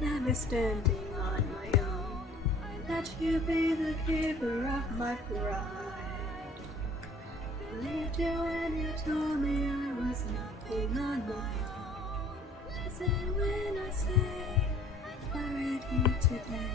Never standing on my own, let you be the keeper of my pride. Believed you when you told me I was nothing on my own. Listen when I say I'm ready today.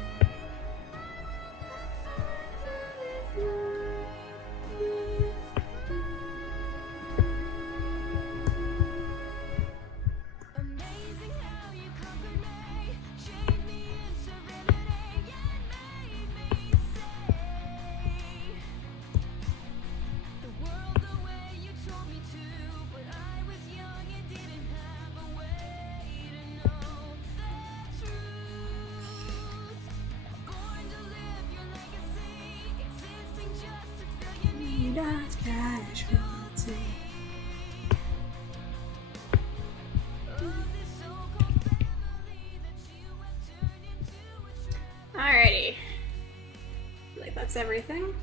Alrighty. Like that's everything.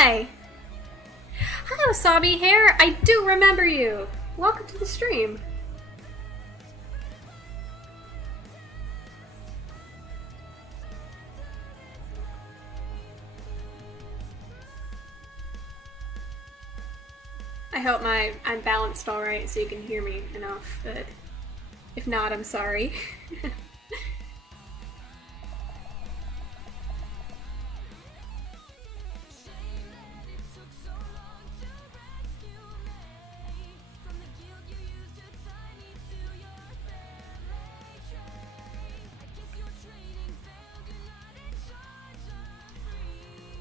Hi! Hi, Wasabi Hair! I do remember you! Welcome to the stream. I hope I'm balanced alright so you can hear me enough, but if not, I'm sorry.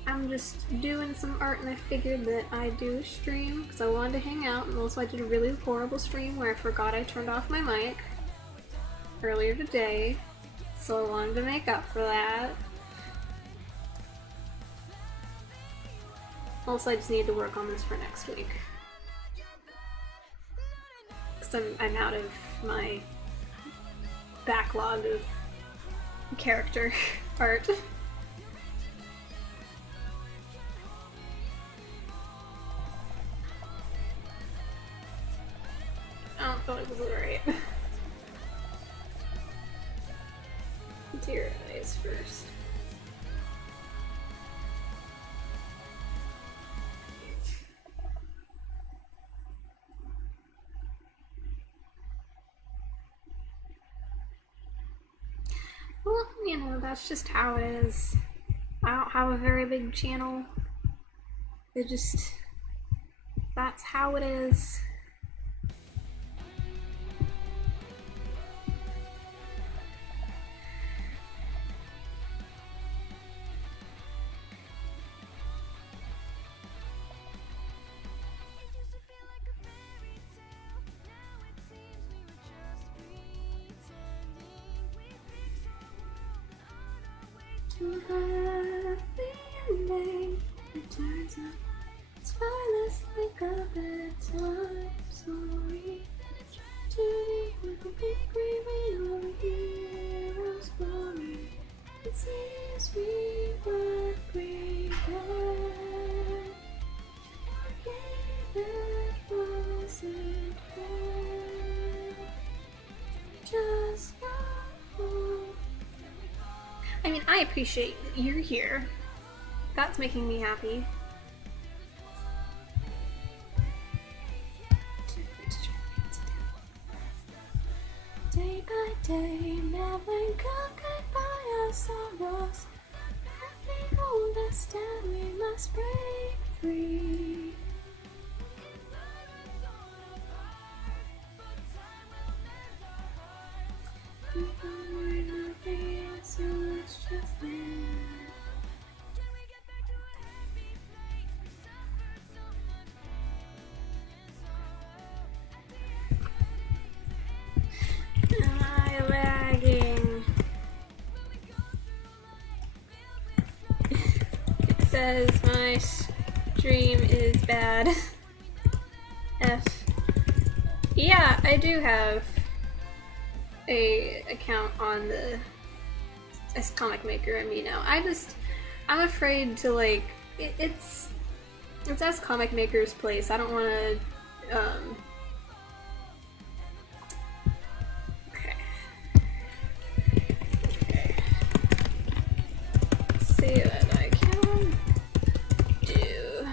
I'm just doing some art and I figured that I'd do a stream because I wanted to hang out, and also I did a really horrible stream where I forgot I turned off my mic earlier today, so I wanted to make up for that. Also, I just need to work on this for next week because I'm out of my backlog of character art. I don't feel like this is right. Do your eyes first. Well, you know, that's just how it is. I don't have a very big channel. That's how it is. Happy ending. It turns out it's finest like a bedtime story. Journey with a big gravy over hero's glory. It seems we were prepared. It wasn't fair. Just now. I mean, I appreciate that you're here. That's making me happy. Day by day, never conquered by our sorrows. Nothing understand we must break free. We're nothing else, so let's just live. Am I lagging? It says my stream is bad. F. Yeah, I do have a account on the S Comic Maker Amino. I'm afraid to like it's S Comic Maker's place. I don't want to okay. Let's see what I can do.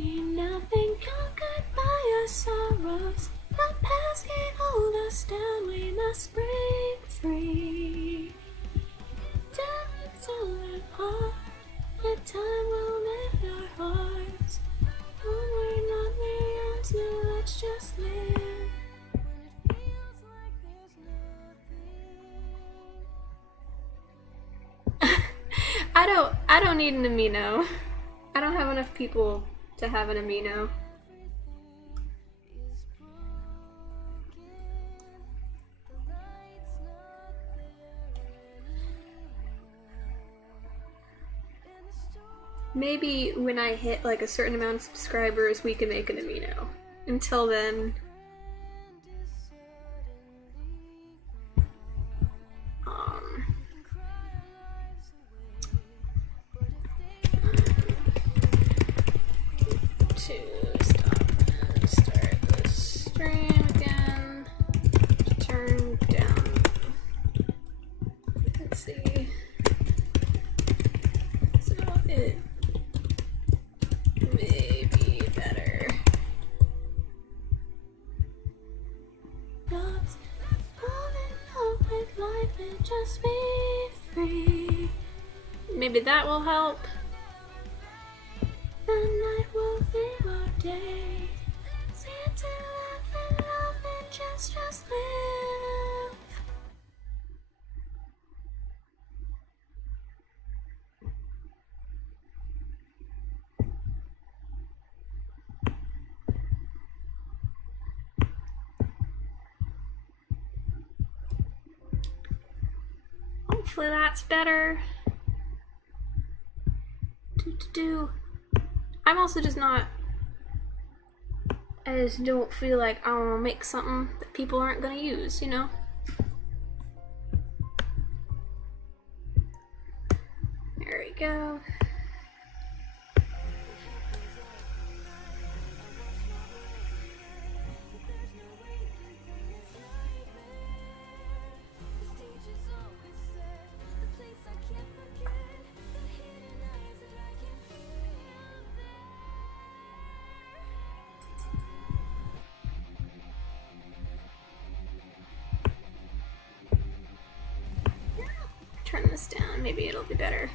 Ain't nothing conquered by our sorrows. The past can't hold us down, we must break free. Down it's all apart, the time will mend our hearts. When we're not young, so let's just live. I don't need an amino. I don't have enough people to have an amino. Maybe when I hit like a certain amount of subscribers, we can make an amino. Until then, to stop and start the stream again. Turn down. Let's see. So it may be better. Love's fall in love with life and just be free. Maybe that will help. The night will be our day. Sit to love and just live. Hopefully that's better. I'm also just not, I just don't feel like I want to make something that people aren't going to use, you know? There we go. Turn this down, maybe it'll be better.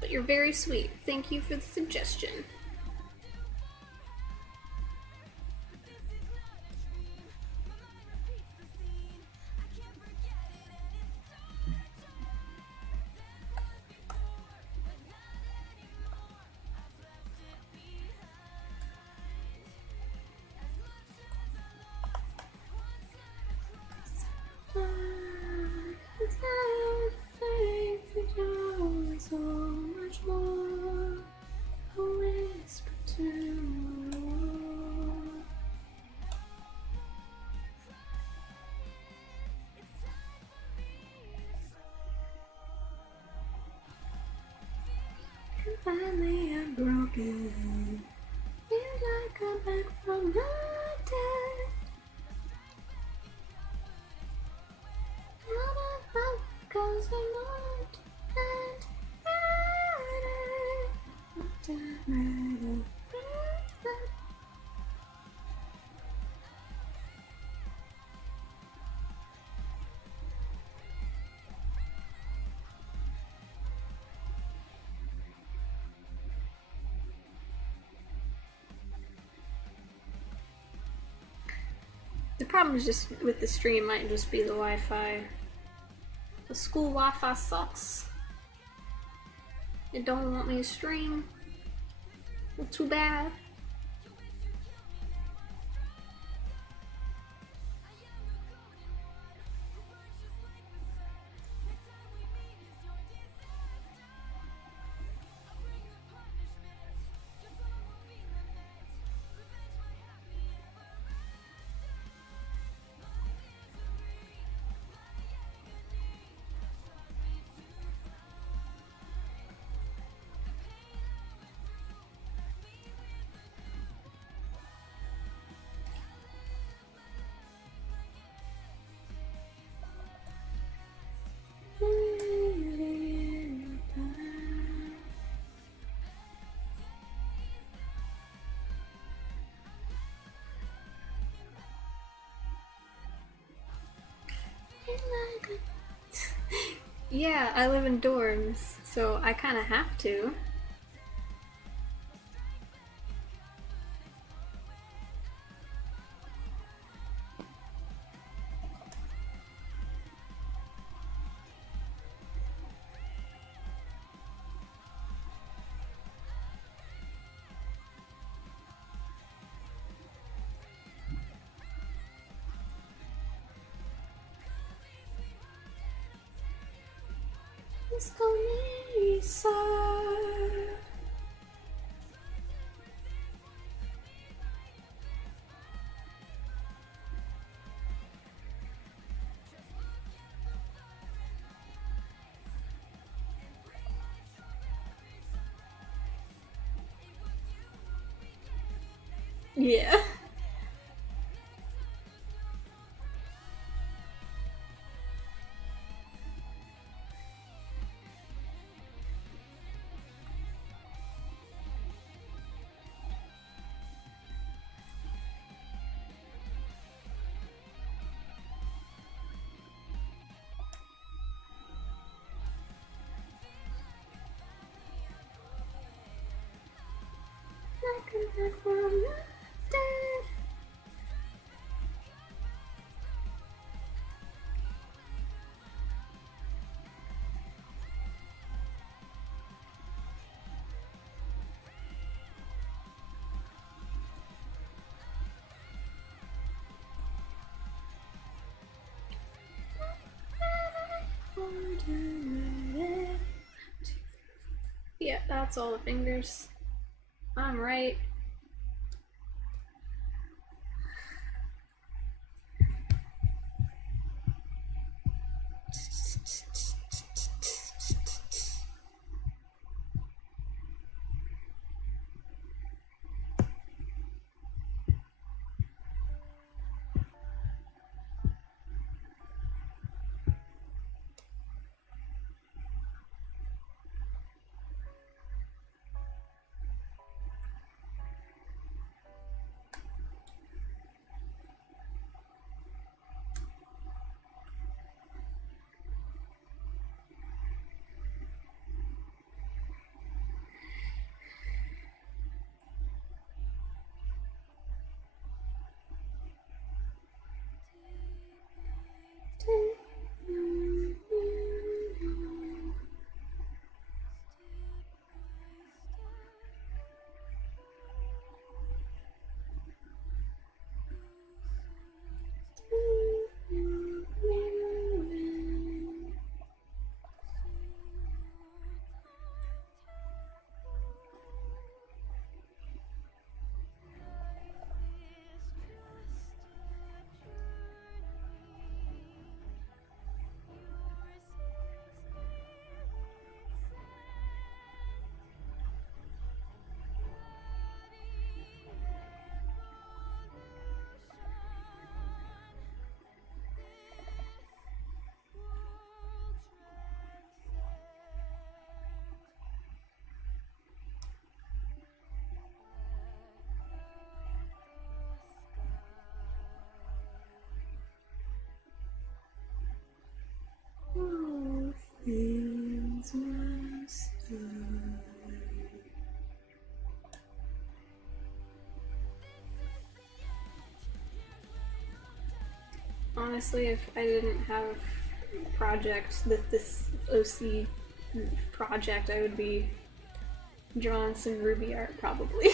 But you're very sweet. Thank you for the suggestion. So much more, a whisper to and finally I'm broken. Feel like I'm back from the dead. Out of my goes the night and problem is just with the stream might just be the Wi-Fi. The school Wi-Fi sucks. It don't want me to stream. Well, too bad. Yeah, I live in dorms, so I kind of have to. Let's go, Lisa. Yeah. Yeah, that's all the fingers. I'm right. All things must die. honestly, if I didn't have this OC project, I would be drawing some Ruby art probably.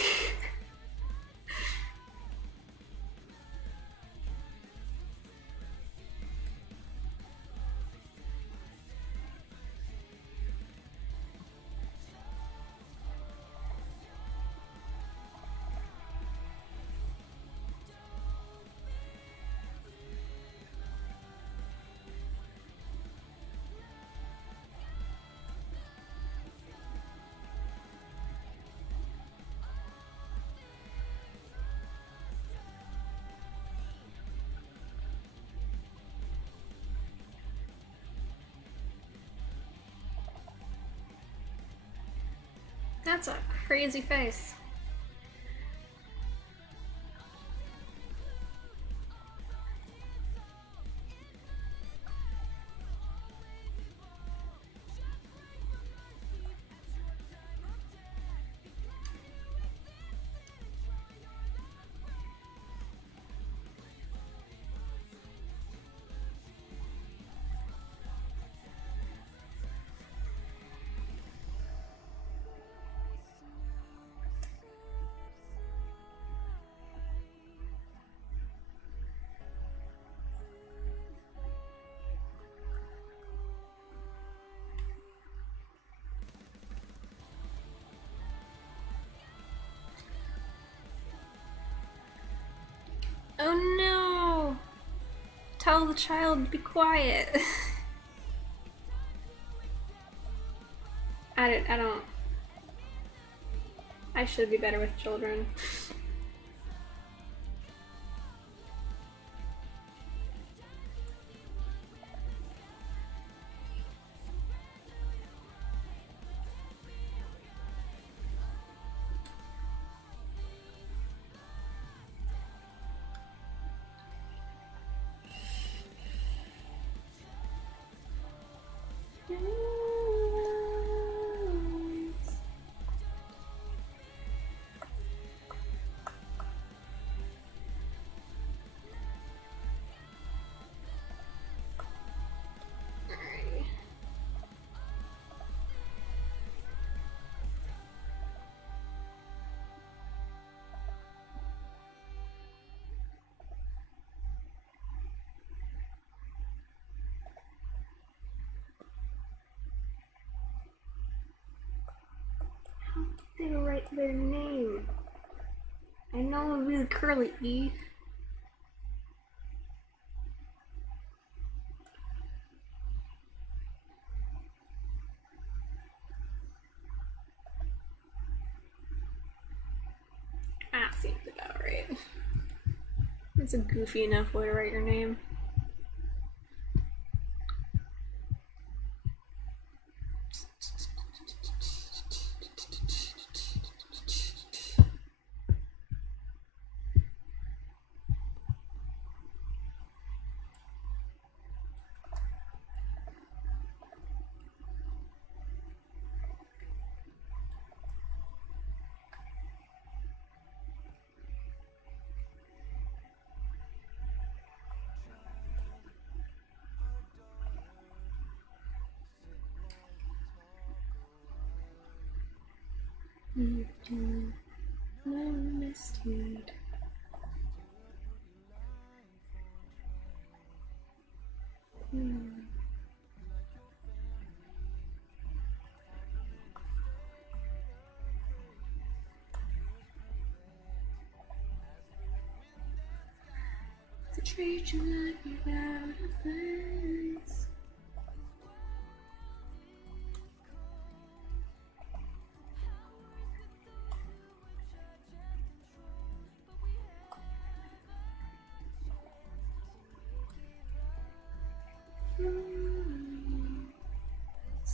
That's a crazy face. Oh no! Tell the child to be quiet. I don't. I should be better with children. They write their name. I know it was curly E. That seems about right. It's a goofy enough way to write your name. No misdeed. To treat you like you're out of place.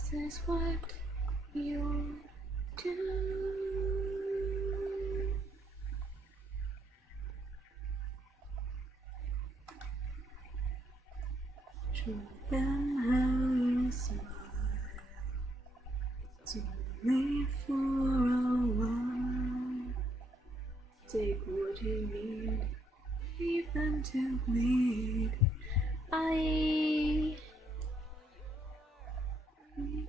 This is what you do. Show them how you smile. To leave for a while. Take what you need. Leave them to bleed. Bye.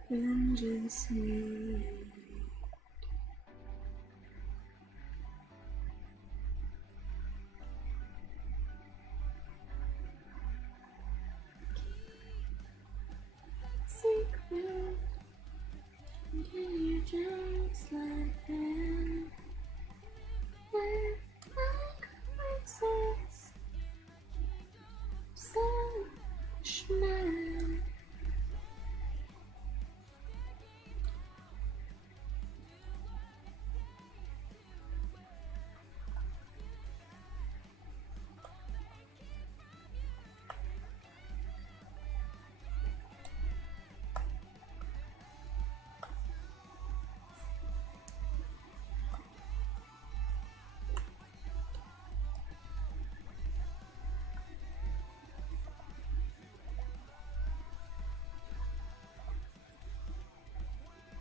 Vengeance me. Secret. Continue just like that. Like a princess. Such man.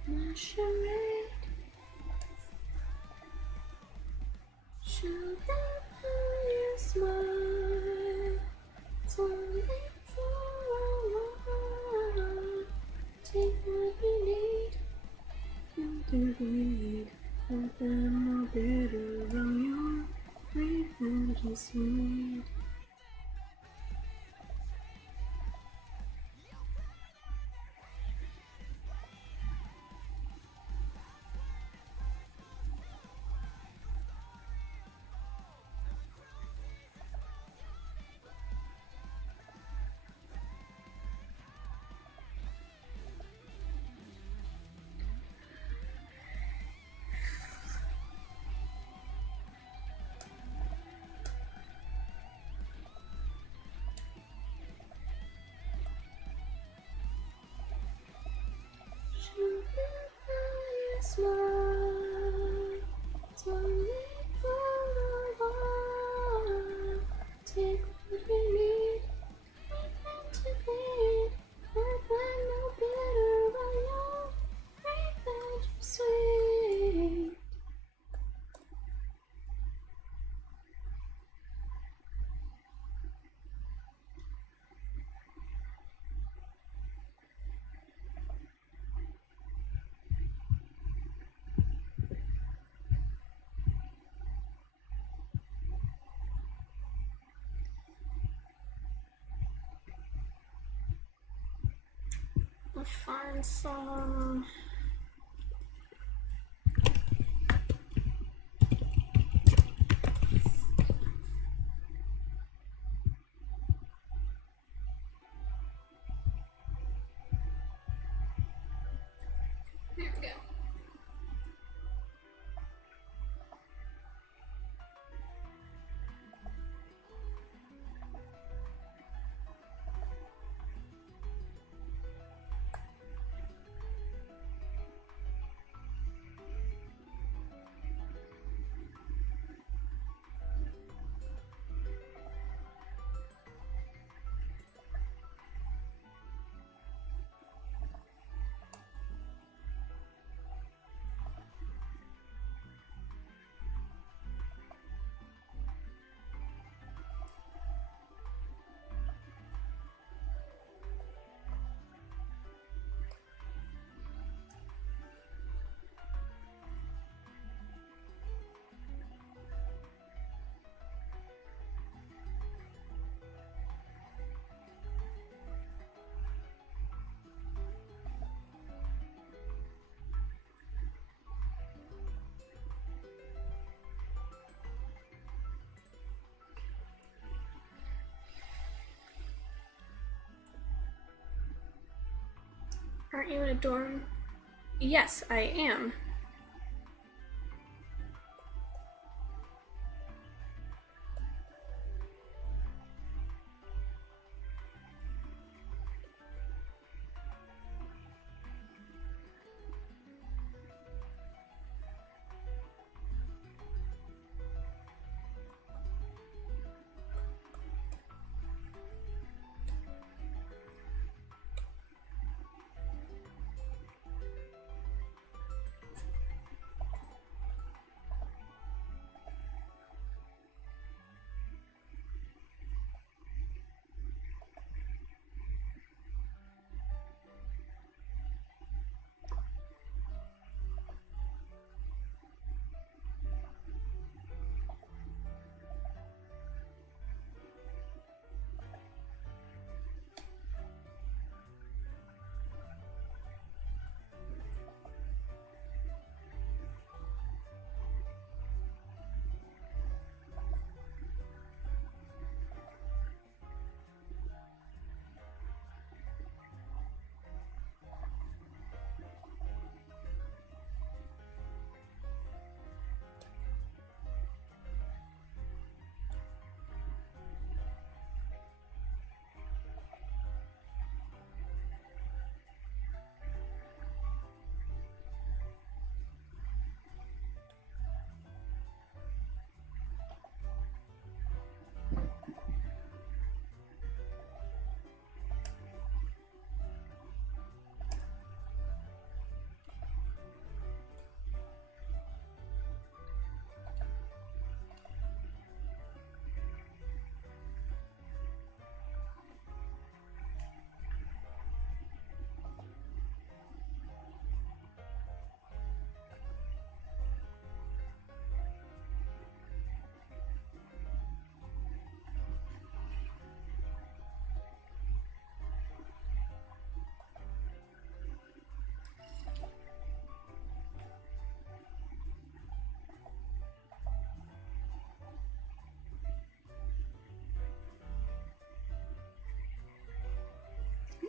Masquerade. Show them how you smile. Something for a while. Take what you need. And do bleed. Let them know better on your revenge is sweet. Smile, only for a while. Take what you need, pretend to bleed. Let them know better by your revenge is sweet. I'll find some. There we go. Aren't you in a dorm? Yes, I am.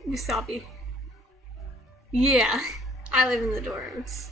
Wasabi. Yeah, I live in the dorms.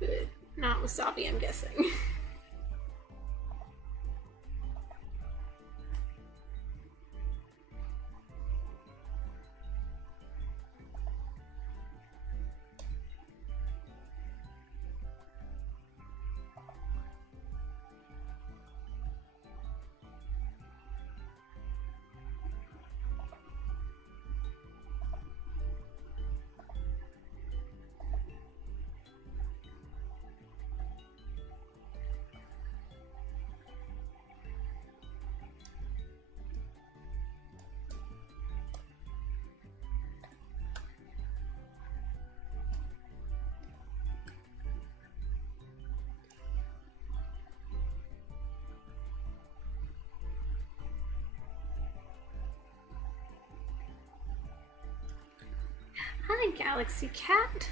But not wasabi, I'm guessing. Hi, Galaxy Cat.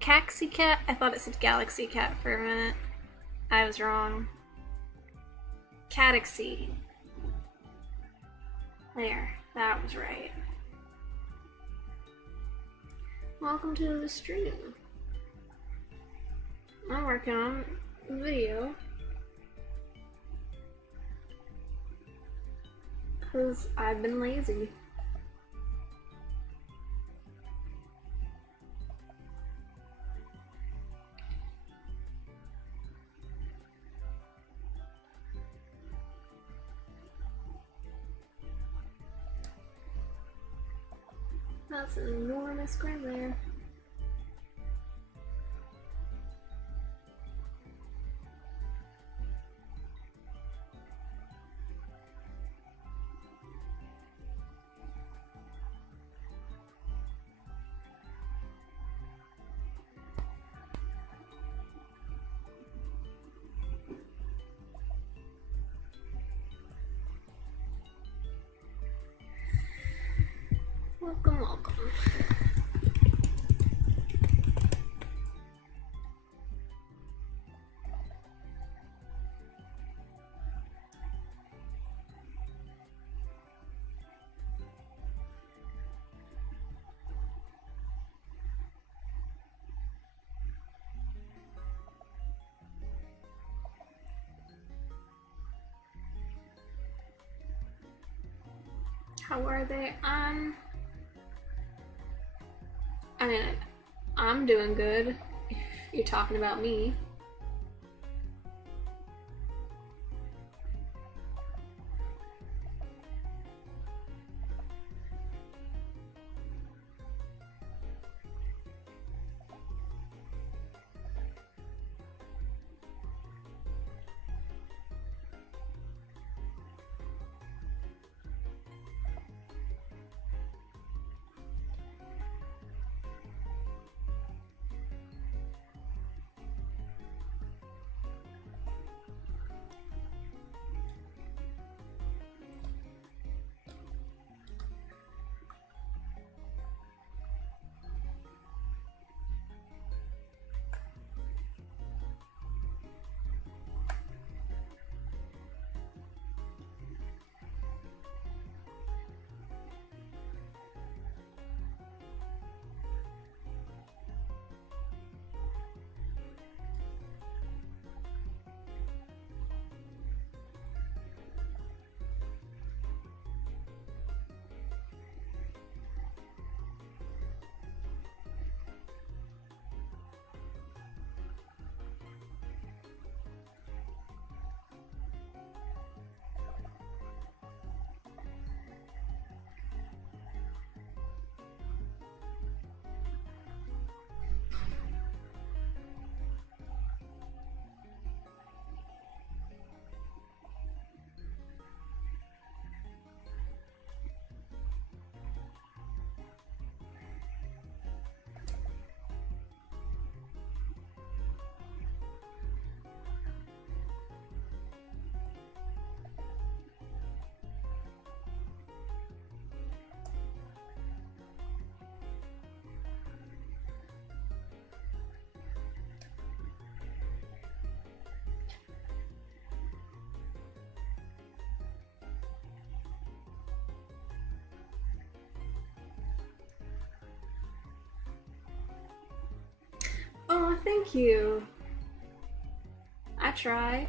Caxi Cat? I thought it said Galaxy Cat for a minute. I was wrong. Cataxy. There, that was right. Welcome to the stream. I'm working on a video. Because I've been lazy. That's an enormous grin there. Welcome, welcome. How are they? I mean, I'm doing good, if you're talking about me. thank you. I try.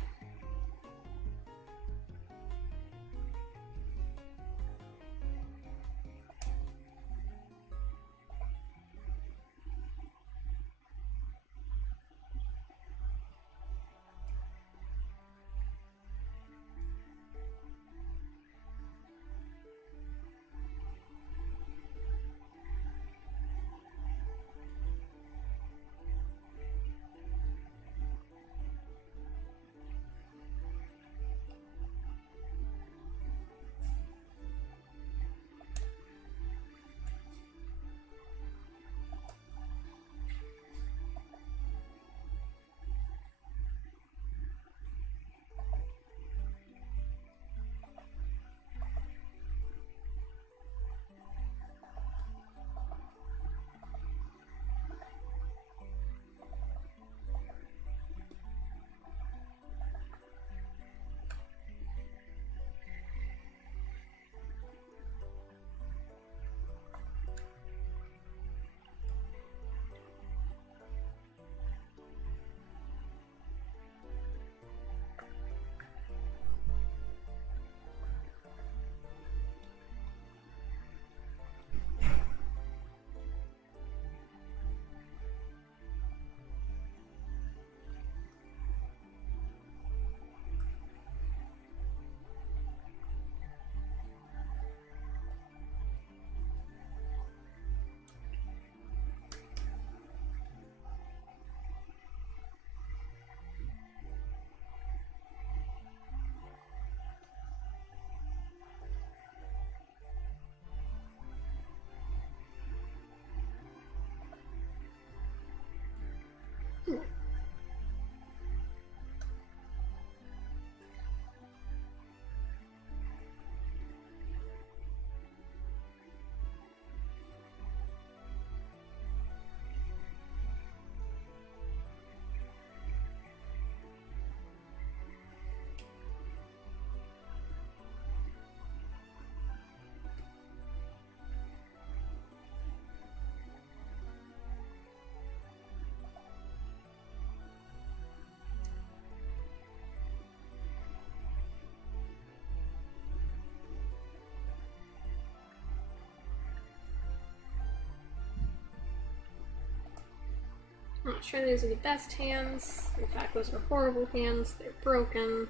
I'm not sure these are the best hands. In fact, those are horrible hands. They're broken.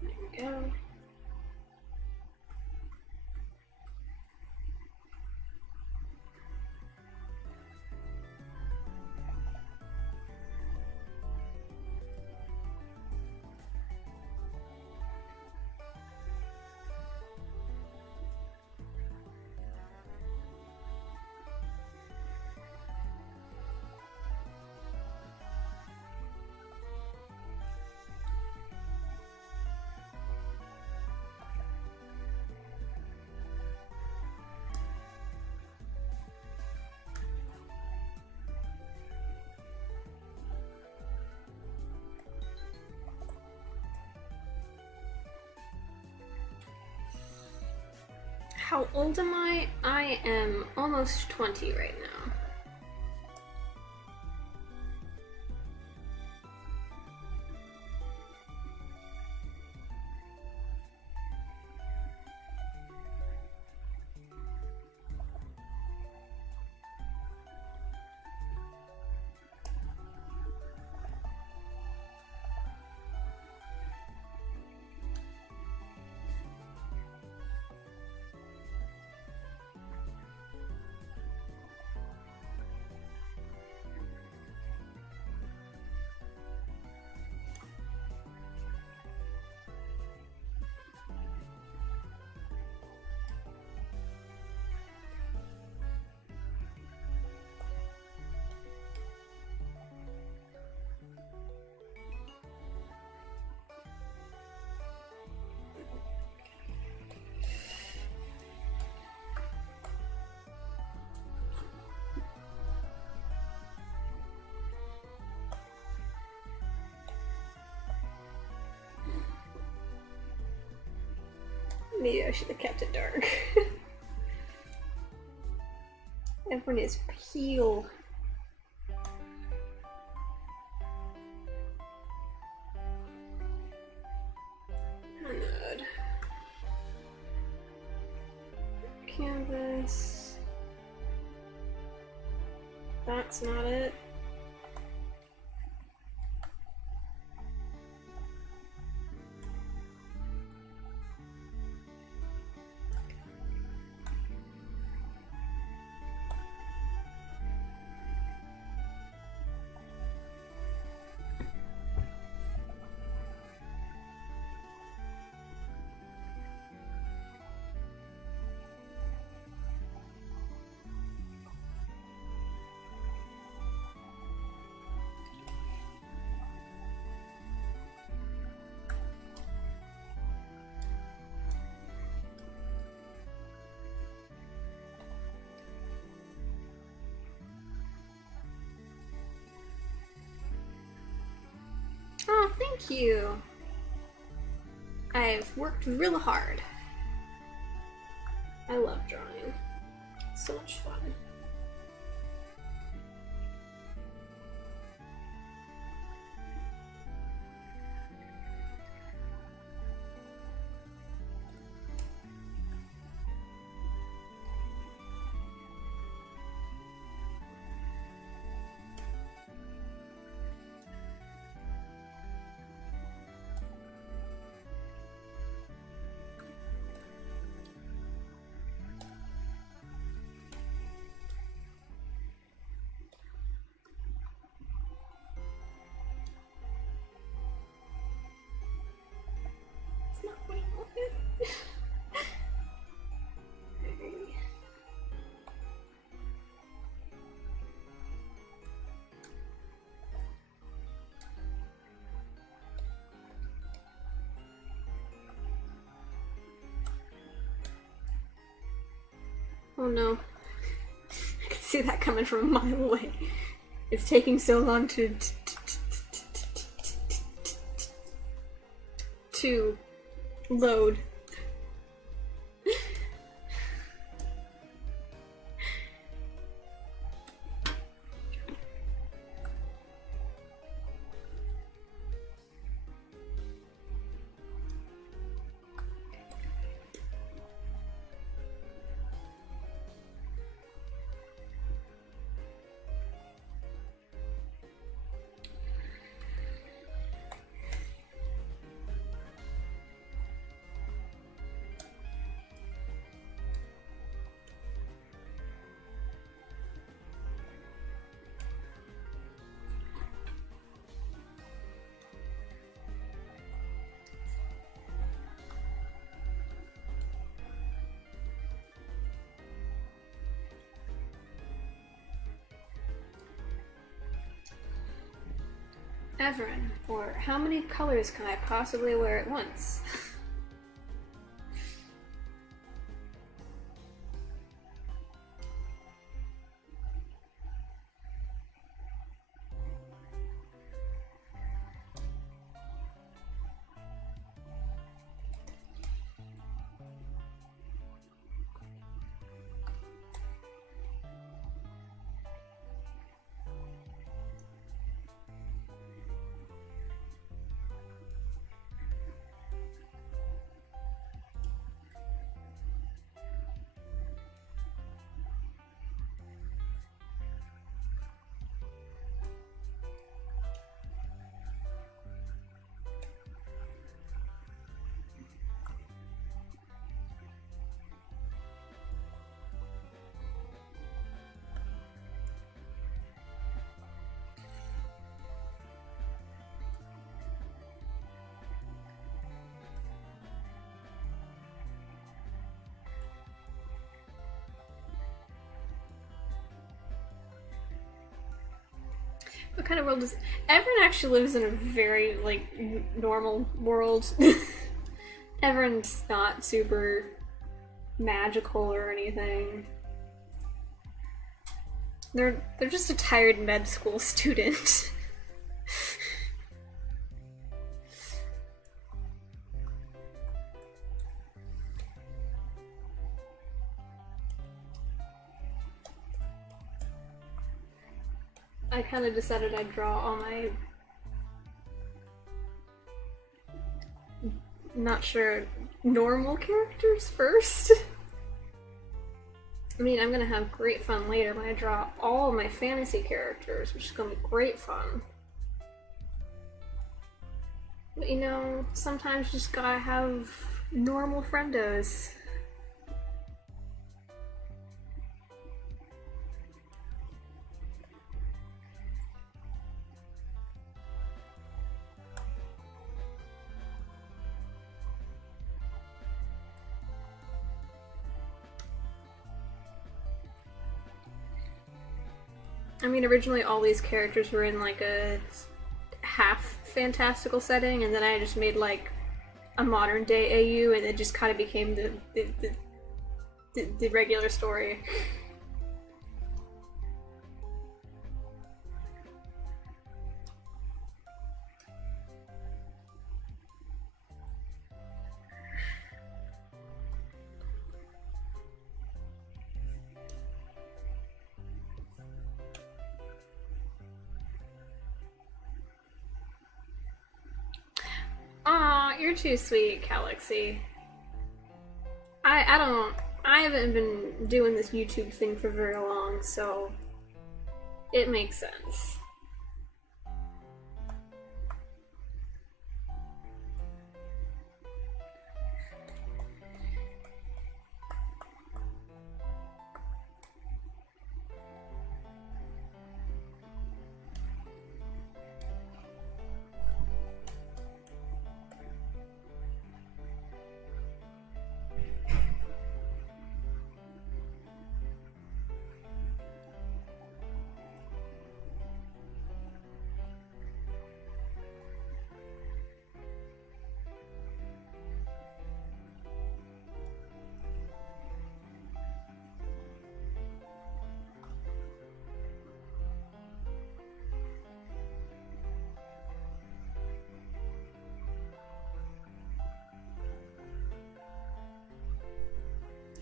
There we go. How old am I? I am almost 20 right now. Maybe I should have kept it dark. Everyone is peel. Good. Canvas. That's not it. Oh, thank you. I've worked real hard. I love drawing. It's so much fun. Oh no. I can see that coming from a mile away. It's taking so long to load. Everin, or how many colors can I possibly wear at once? What kind of world is Everin actually lives in a very like normal world. Everin's not super magical or anything. They're just a tired med school student. I kind of decided I'd draw all my... not sure, normal characters first? I mean, I'm gonna have great fun later when I draw all my fantasy characters, which is gonna be great fun. But you know, sometimes you just gotta have normal friendos. I mean, originally all these characters were in like a half fantastical setting, and then I just made like a modern day AU, and it just kind of became the regular story. Aw, you're too sweet, Galaxy. I haven't been doing this YouTube thing for very long, so it makes sense.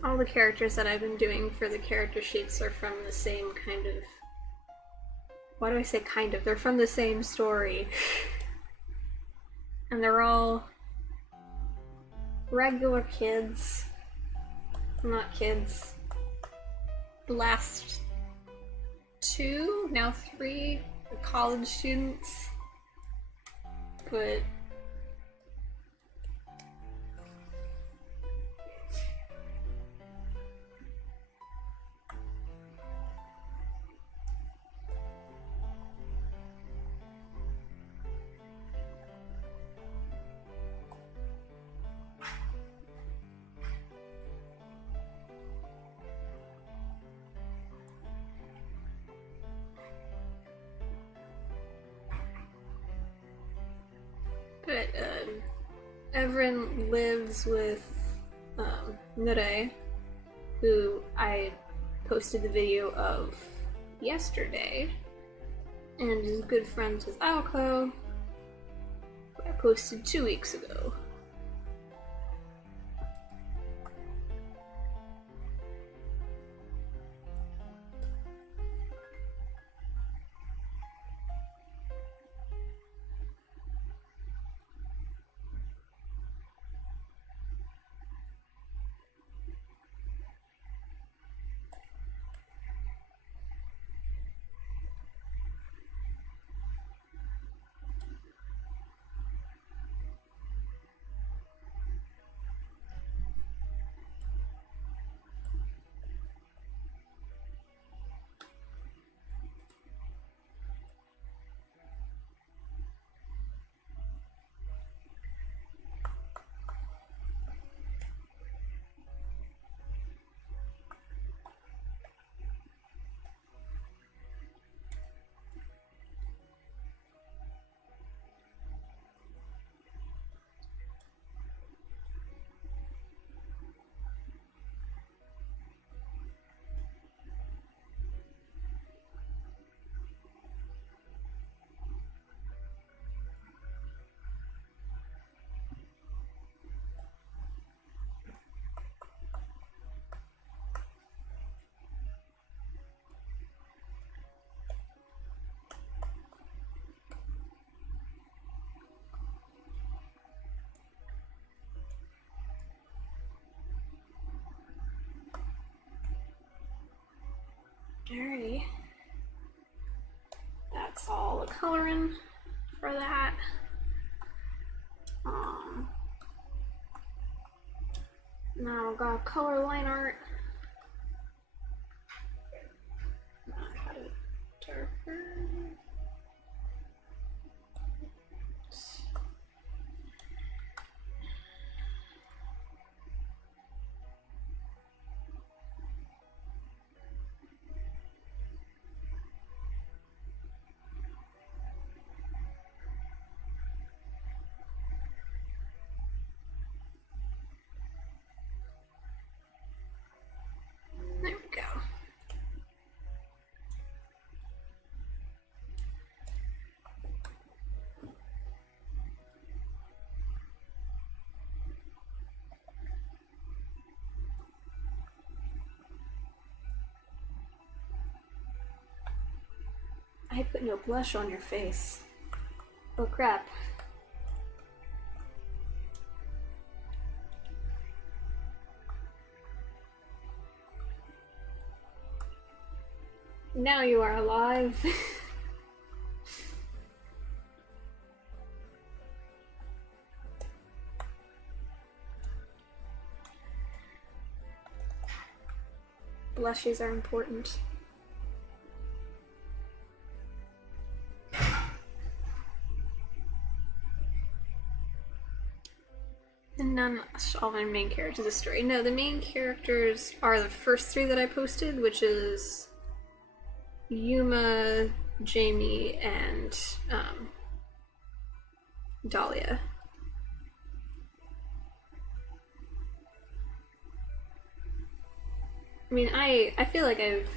All the characters that I've been doing for the character sheets are from the same kind of... Why do I say kind of? They're from the same story. And they're all regular kids. Not kids. The last two, now three, are college students. But Everin lives with Nure, who I posted the video of yesterday, and is good friends with Aoko, who I posted 2 weeks ago. Now I've got color line art. I got it darker. There we go. I put no blush on your face. Oh crap. Now you are alive. Blushes are important. And none all my main characters of the story. No, the main characters are the first three that I posted, which is Yuma, Jamie, and Dahlia. I mean, I feel like I've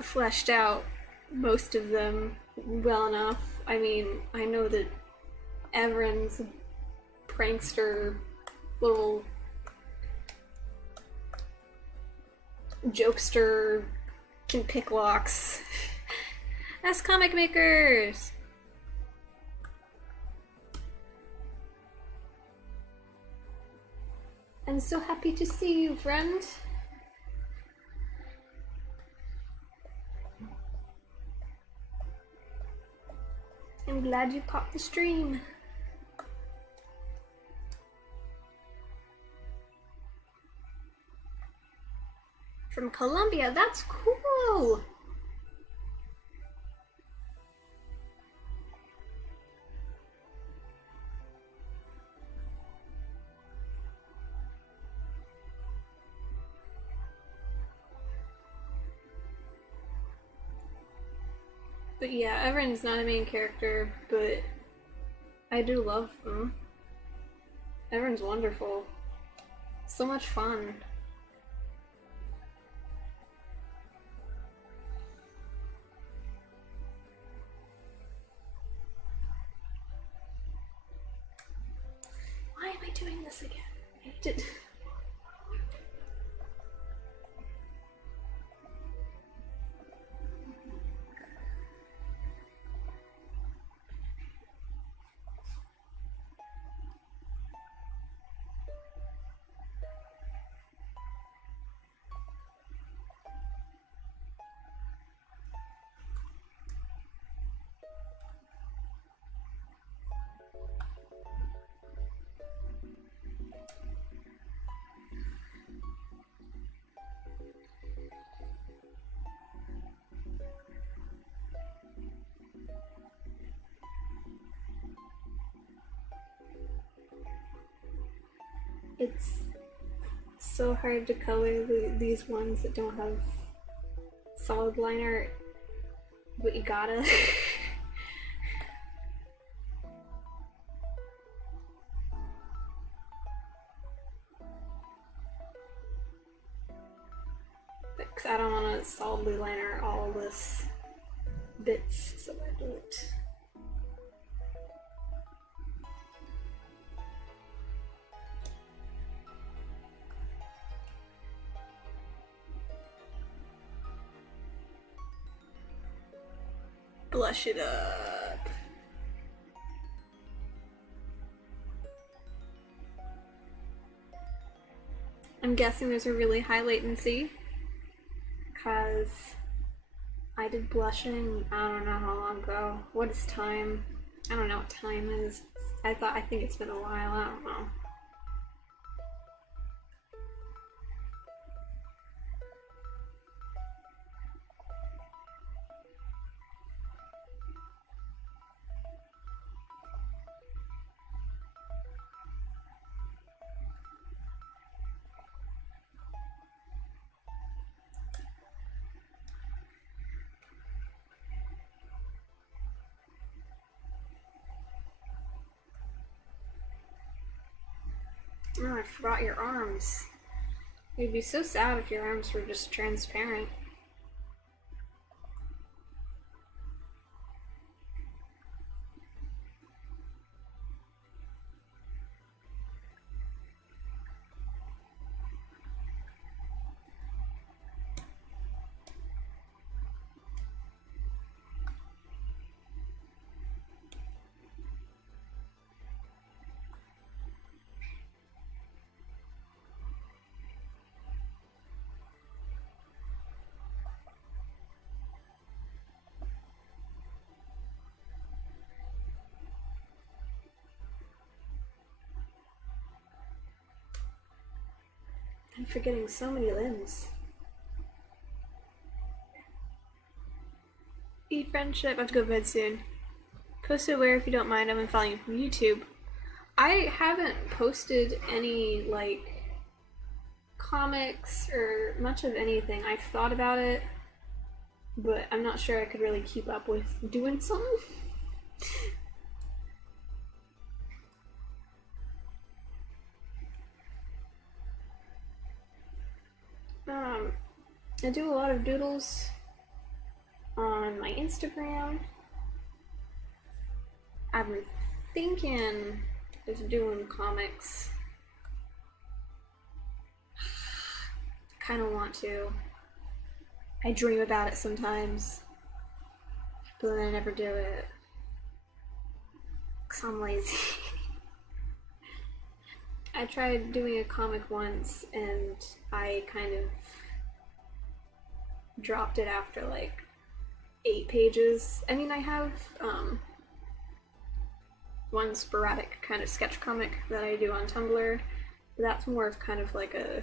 fleshed out most of them well enough. I mean, I know that Evren's a prankster, little jokester, can pick locks. As comic makers! I'm so happy to see you, friend. I'm glad you popped the stream. From Colombia, that's cool! But yeah, Evren's not a main character, but I do love him. Evren's wonderful. So much fun. Why am I doing this again? I did. It's so hard to color these ones that don't have solid line art, but you gotta. Because I don't want to solidly line art all this bits, so I do it. Blush it up. I'm guessing there's a really high latency because I did blushing I don't know how long ago. What is time? I don't know what time is. It's I think it's been a while, I don't know. Oh, I forgot your arms. You'd be so sad if your arms were just transparent. I'm forgetting so many limbs. Eat friendship. I have to go to bed soon. Post it where if you don't mind. I'm following you from YouTube. I haven't posted any, like, comics or much of anything. I've thought about it, but I'm not sure I could really keep up with doing something. I do a lot of doodles on my Instagram. I've been thinking of doing comics. I kind of want to. I dream about it sometimes, but then I never do it because I'm lazy. I tried doing a comic once and I kind of dropped it after like 8 pages. I mean, I have one sporadic kind of sketch comic that I do on Tumblr, but that's more of kind of like a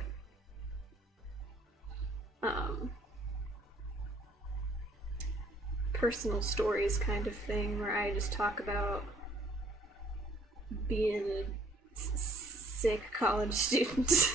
personal stories kind of thing where I just talk about being a sick college student.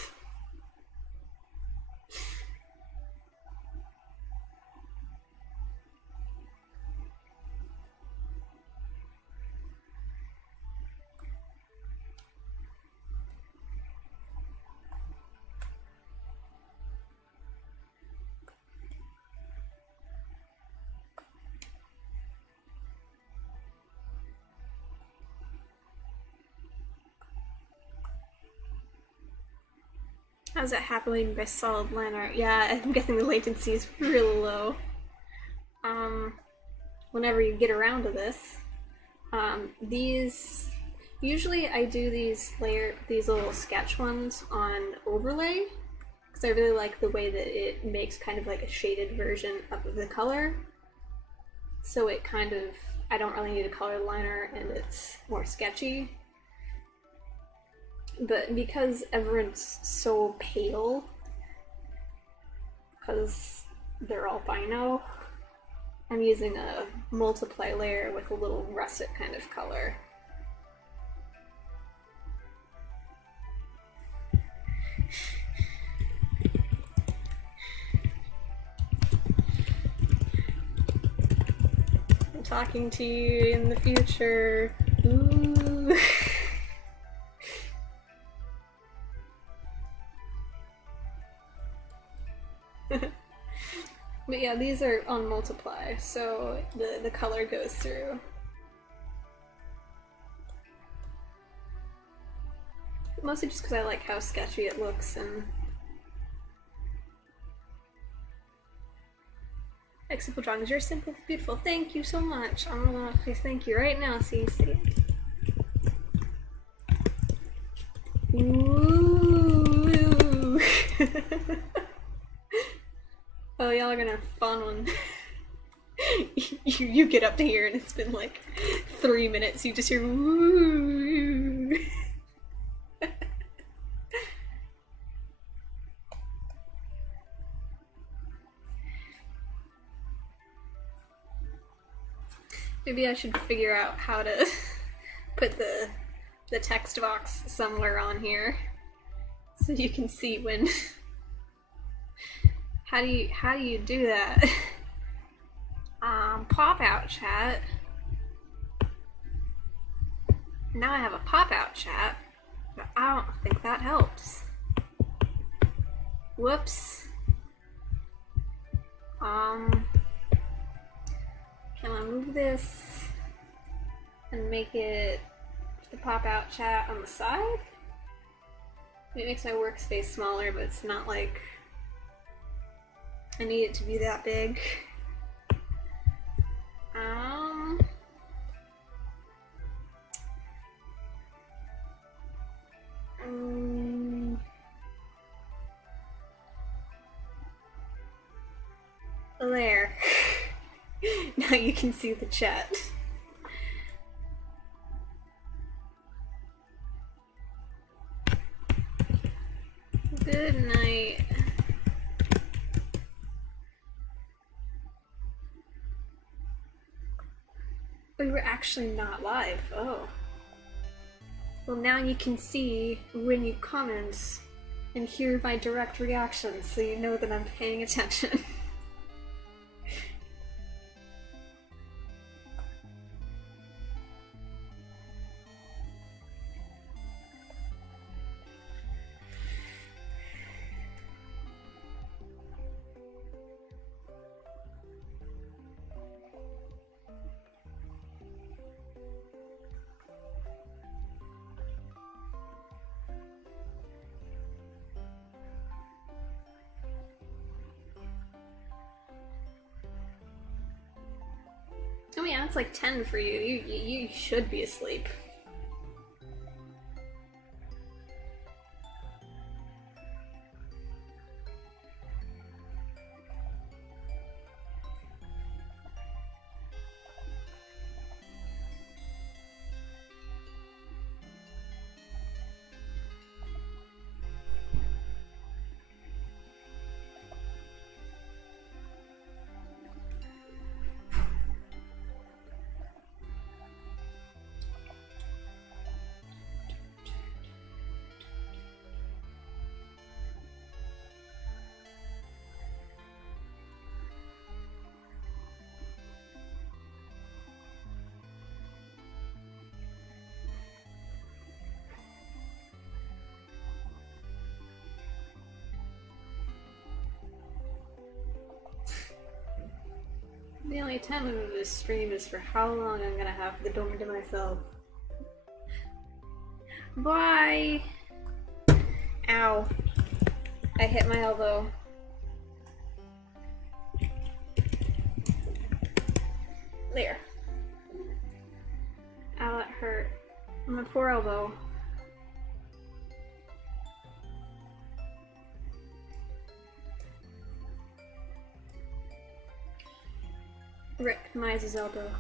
How's it happening by solid line art? Yeah, I'm guessing the latency is really low. Whenever you get around to this, usually I do these little sketch ones on overlay because I really like the way that it makes kind of like a shaded version of the color. So it kind of, I don't really need a color liner and it's more sketchy. But because everyone's so pale, because they're albino, I'm using a multiply layer with a little russet kind of color. I'm talking to you in the future. Ooh. But yeah, these are on multiply, so the color goes through. Mostly just because I like how sketchy it looks and... Simple drawings, you're simple, beautiful. Thank you so much. I'm gonna say thank you right now, see. Ooh. Oh, y'all are gonna have fun when you get up to here and it's been like 3 minutes, you just hear woo. Maybe I should figure out how to put the text box somewhere on here so you can see when. How do you do that? Pop out chat. Now I have a pop out chat, but I don't think that helps. Whoops. Can I move this and make it the pop out chat on the side? It makes my workspace smaller, but it's not like I need it to be that big. There. Now you can see the chat. Good night. We were actually not live. Oh. Well, now you can see when you comment and hear my direct reactions, so you know that I'm paying attention. Oh yeah, it's like 10 for you. You should be asleep. The only time of this stream is for how long I'm gonna have the dorm to myself. Bye! Ow. I hit my elbow. There. Ow, that hurt. My poor elbow. Rick Mize's elbow.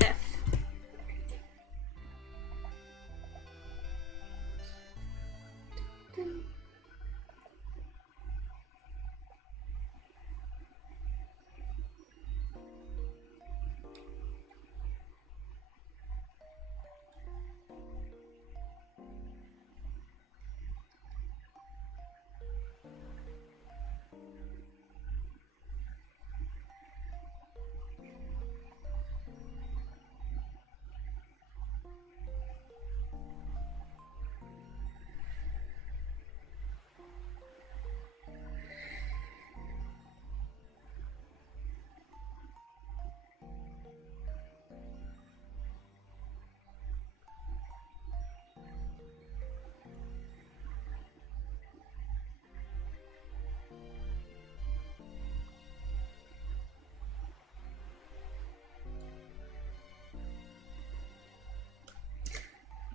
F.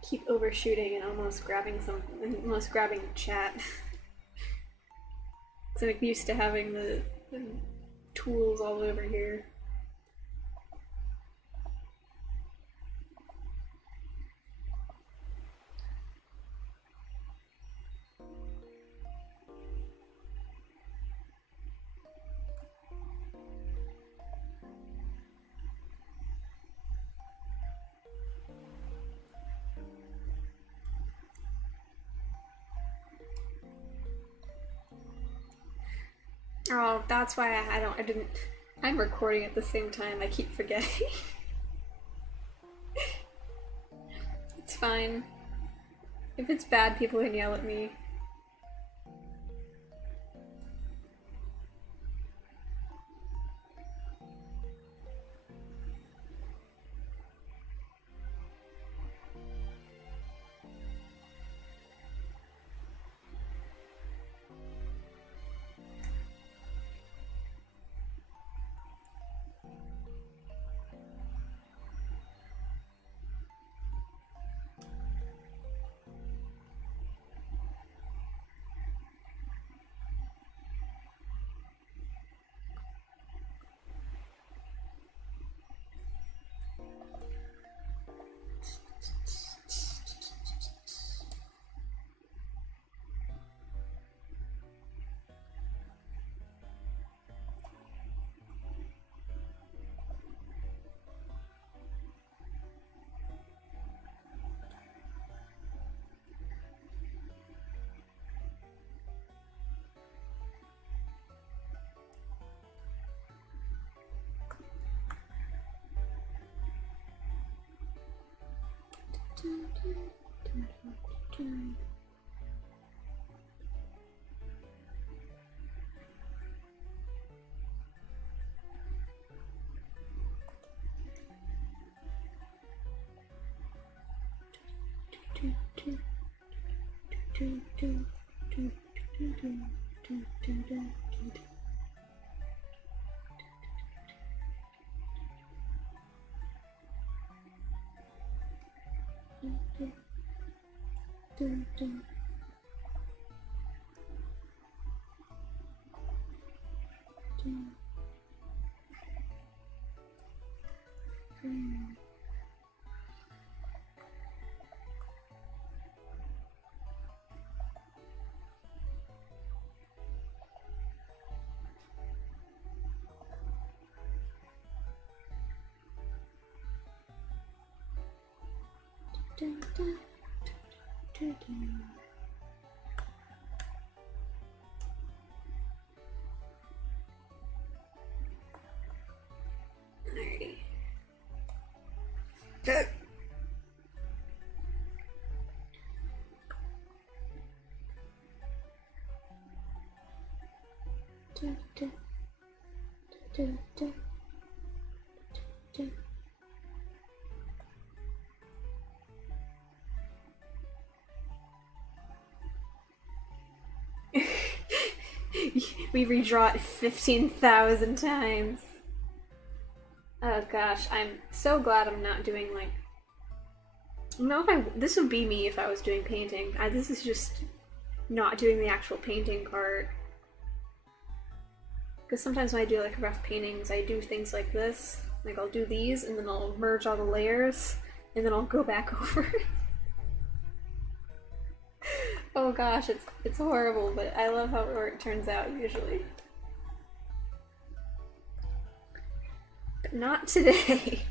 Keep overshooting and almost grabbing chat. Because I'm used to having the tools all over here. Oh, that's why I didn't. I'm recording at the same time. I keep forgetting. It's fine. If it's bad, people can yell at me. Alrighty. We redraw it 15,000 times. Oh gosh, I'm so glad I'm not doing like. No, this would be me if I was doing painting. This is just not doing the actual painting part. Because sometimes when I do like rough paintings, I do things like this. Like I'll do these and then I'll merge all the layers and then I'll go back over it. Oh gosh, it's horrible, but I love how it turns out usually. But not today.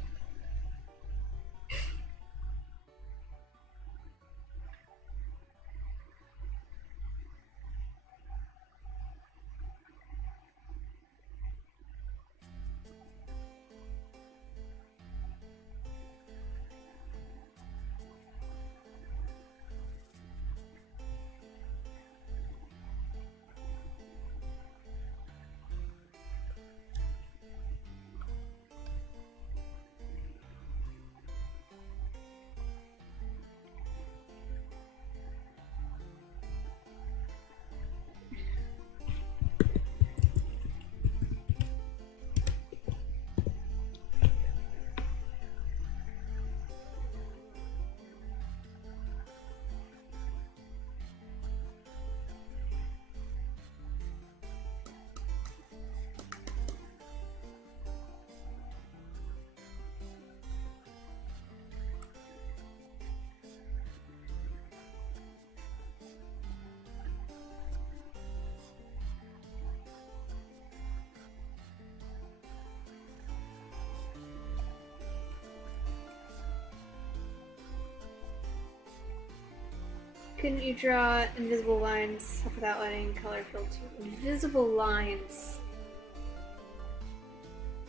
couldn't you draw invisible lines without letting color fill too? Invisible lines.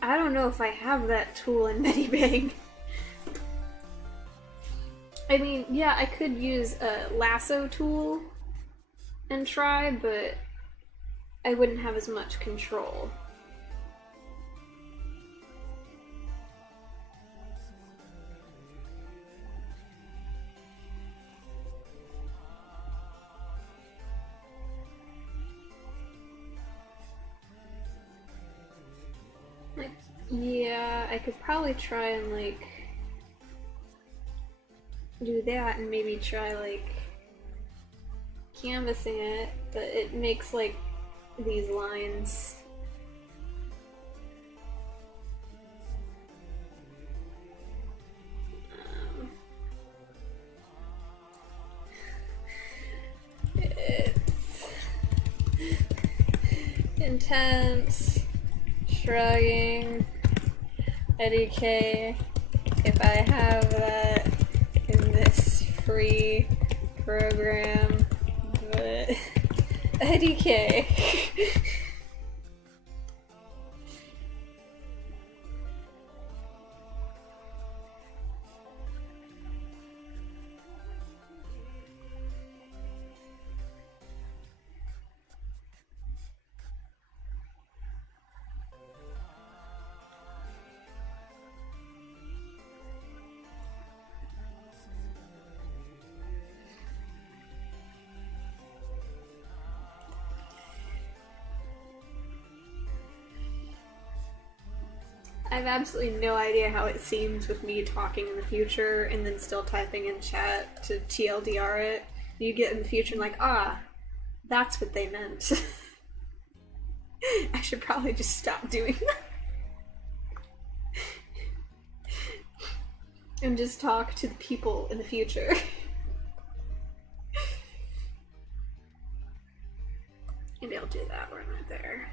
I don't know if I have that tool in Medibang. I mean, yeah, I could use a lasso tool and try, but I wouldn't have as much control. Like, yeah, I could probably try and, like, do that and maybe try, like, canvassing it, but it makes, like, these lines. It's intense, shrugging, Eddie K. If I have that in this free program, but Eddie K. I have absolutely no idea how it seems with me talking in the future and then still typing in chat to TLDR it. You get in the future and like, ah, that's what they meant. I should probably just stop doing that. And just talk to the people in the future. Maybe I'll do that when I'm there.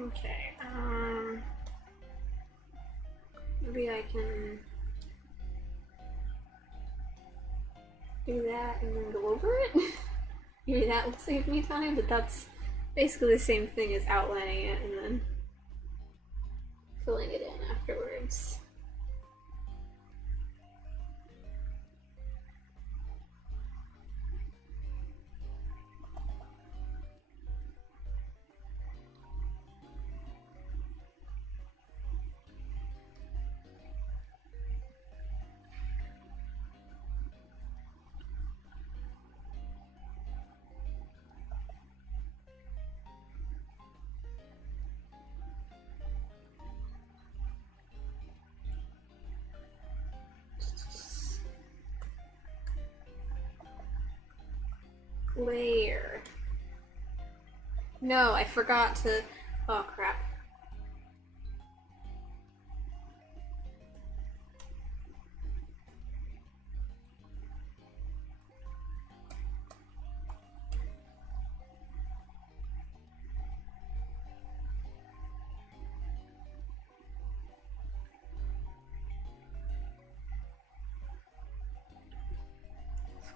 Okay, maybe I can do that and then go over it? Maybe that will save me time, but that's basically the same thing as outlining it and then filling it in afterwards. Layer. No, I forgot to. Oh crap.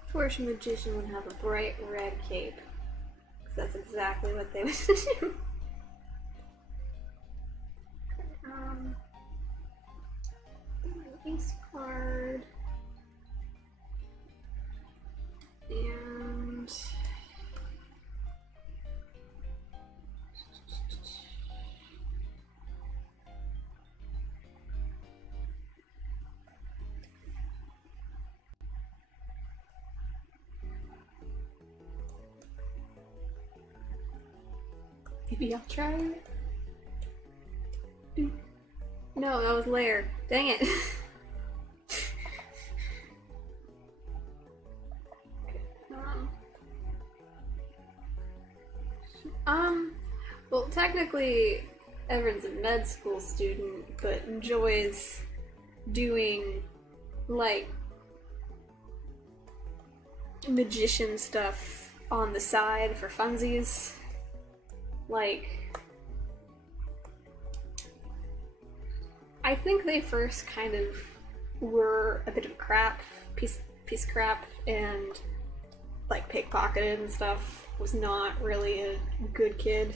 Of course, magician would have a bright red cape, because that's exactly what they would do. Ace card, and maybe I'll try it. No, that was layer. Dang it. Well, technically, Everyone's a med school student, but enjoys doing, like, magician stuff on the side for funsies. Like, I think they first kind of were a bit of crap, piece of crap, and like pickpocketed and stuff, was not really a good kid.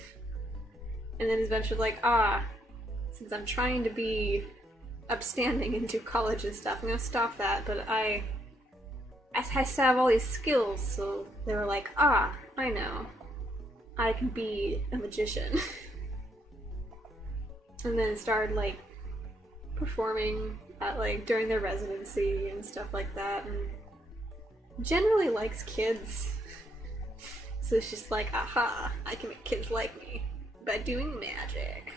And then eventually like, since I'm trying to be upstanding and do college and stuff, I'm gonna stop that, but I have to have all these skills, so they were like, I know. I can be a magician. And then started like performing at like during their residency and stuff like that, and generally likes kids. So it's just like, aha, I can make kids like me by doing magic.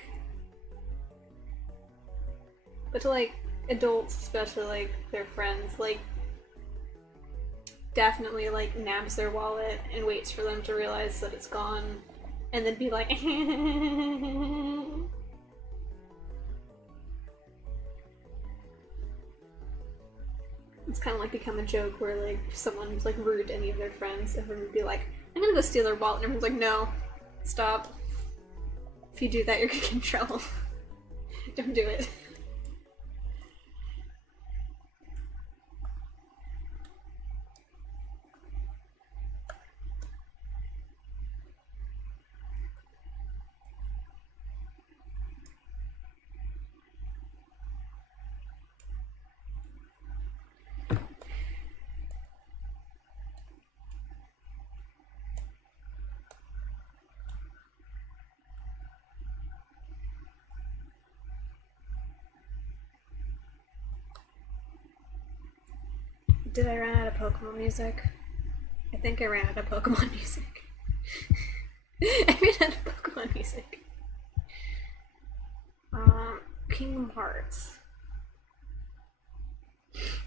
But to like adults, especially like their friends, like definitely like nabs their wallet and waits for them to realize that it's gone, and then be like it's kind of like become a joke where like if someone's like rude to any of their friends, everyone would be like, I'm gonna go steal their wallet, and everyone's like, no, stop. If you do that, you're gonna get in trouble. Don't do it. Did I run out of Pokemon music? I think I ran out of Pokemon music. I ran out of Pokemon music. Kingdom Hearts.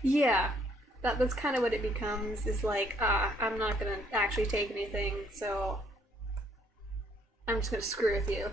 Yeah, that's kind of what it becomes, is like, I'm not gonna actually take anything, so I'm just gonna screw with you.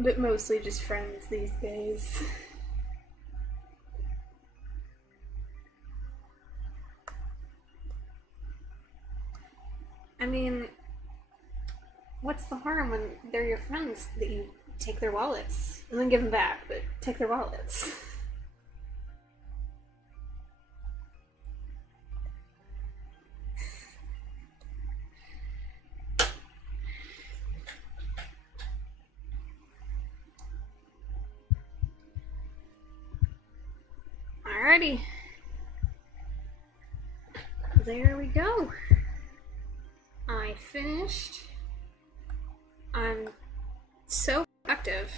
But mostly just friends these days. I mean, what's the harm when they're your friends that you take their wallets? And then give them back, but take their wallets. Alrighty. There we go. I finished. I'm so active.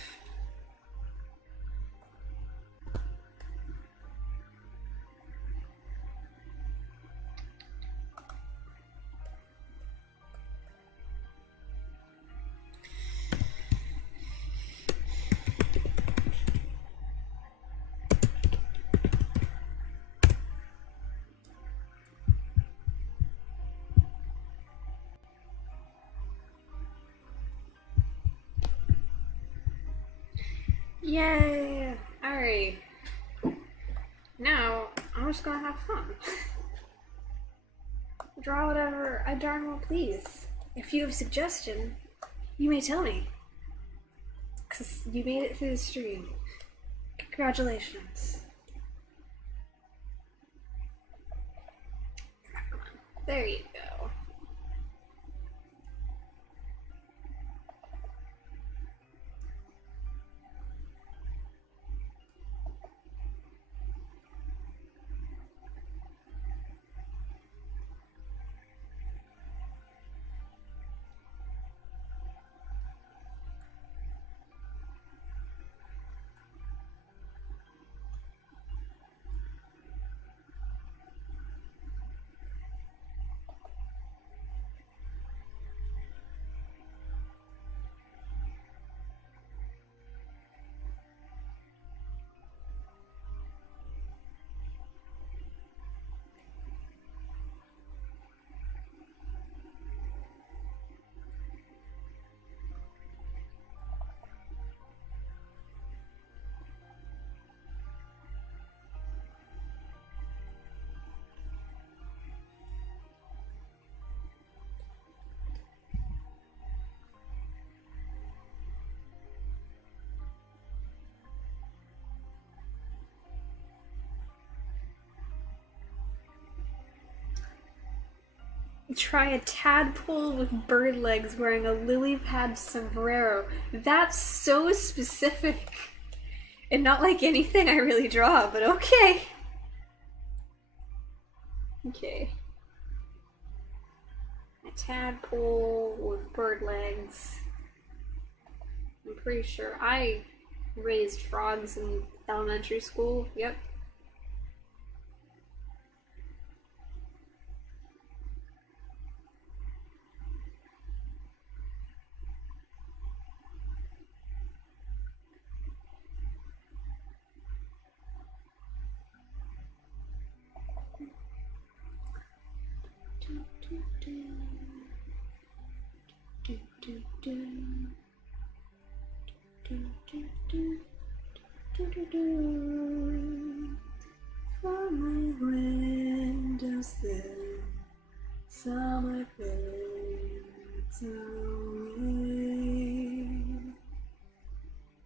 Yay! Alright. Now, I'm just gonna have fun. Draw whatever I darn well please. If you have a suggestion, you may tell me. Because you made it through the stream. Congratulations. Come on. There you go. Try a tadpole with bird legs wearing a lily pad sombrero. That's so specific. And not like anything I really draw, but okay. Okay. A tadpole with bird legs. I'm pretty sure I raised frogs in elementary school. Yep. From my windowsill, summer fades away.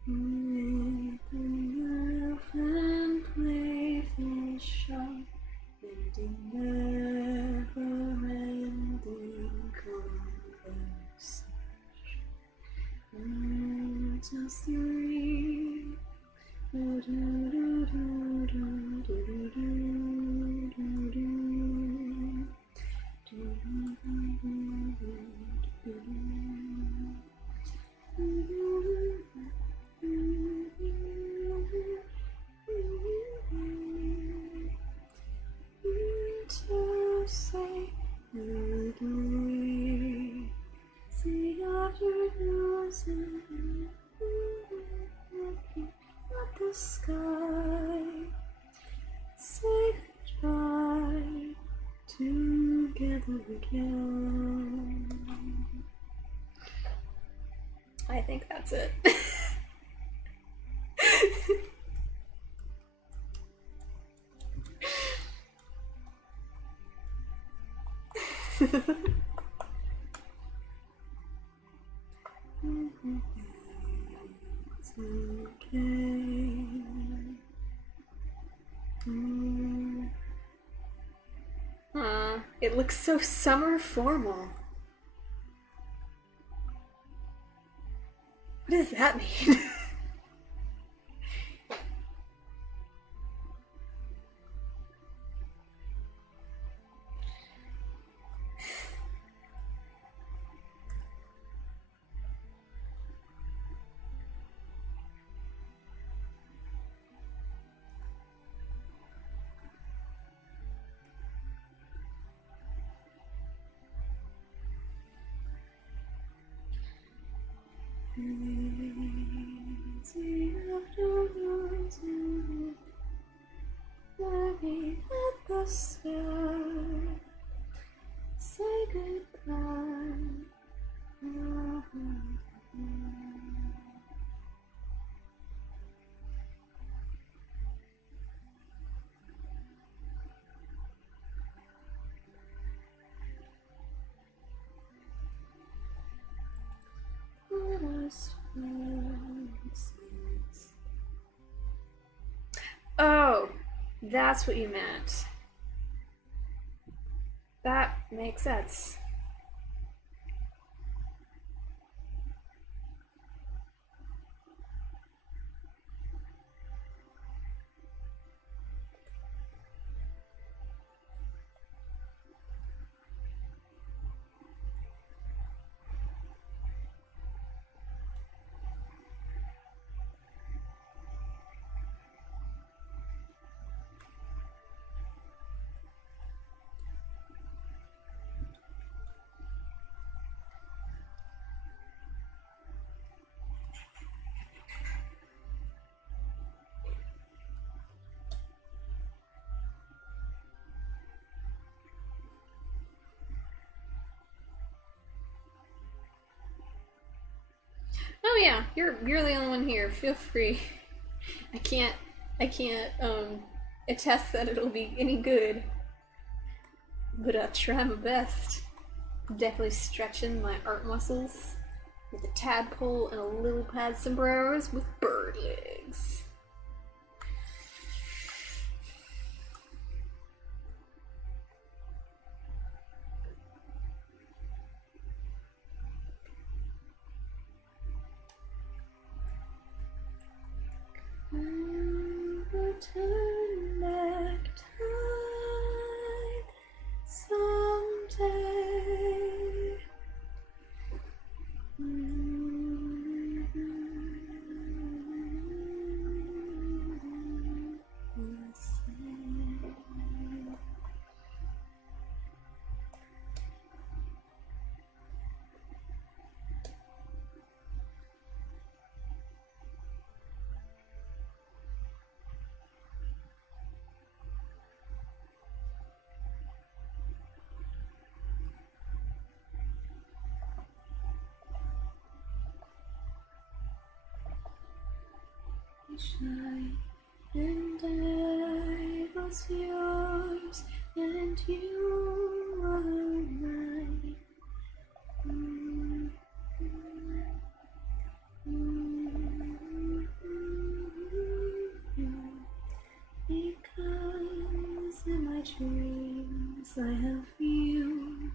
Making earth and playful shop, and a never-ending conversation. Just three. To say agree, see afternoons at the sky, say goodbye together again. I think that's it. It's okay. It looks so summer formal. What does that mean? Looking at the sky, say goodbye. Let us Oh, that's what you meant. That makes sense. Oh yeah, you're the only one here. Feel free. I can't attest that it'll be any good, but I'll try my best. Definitely stretching my art muscles with a tadpole and a lily pad sombreros with bird legs. turn back time someday. Shy, and I was yours, and you were mine. Because in my dreams I have you,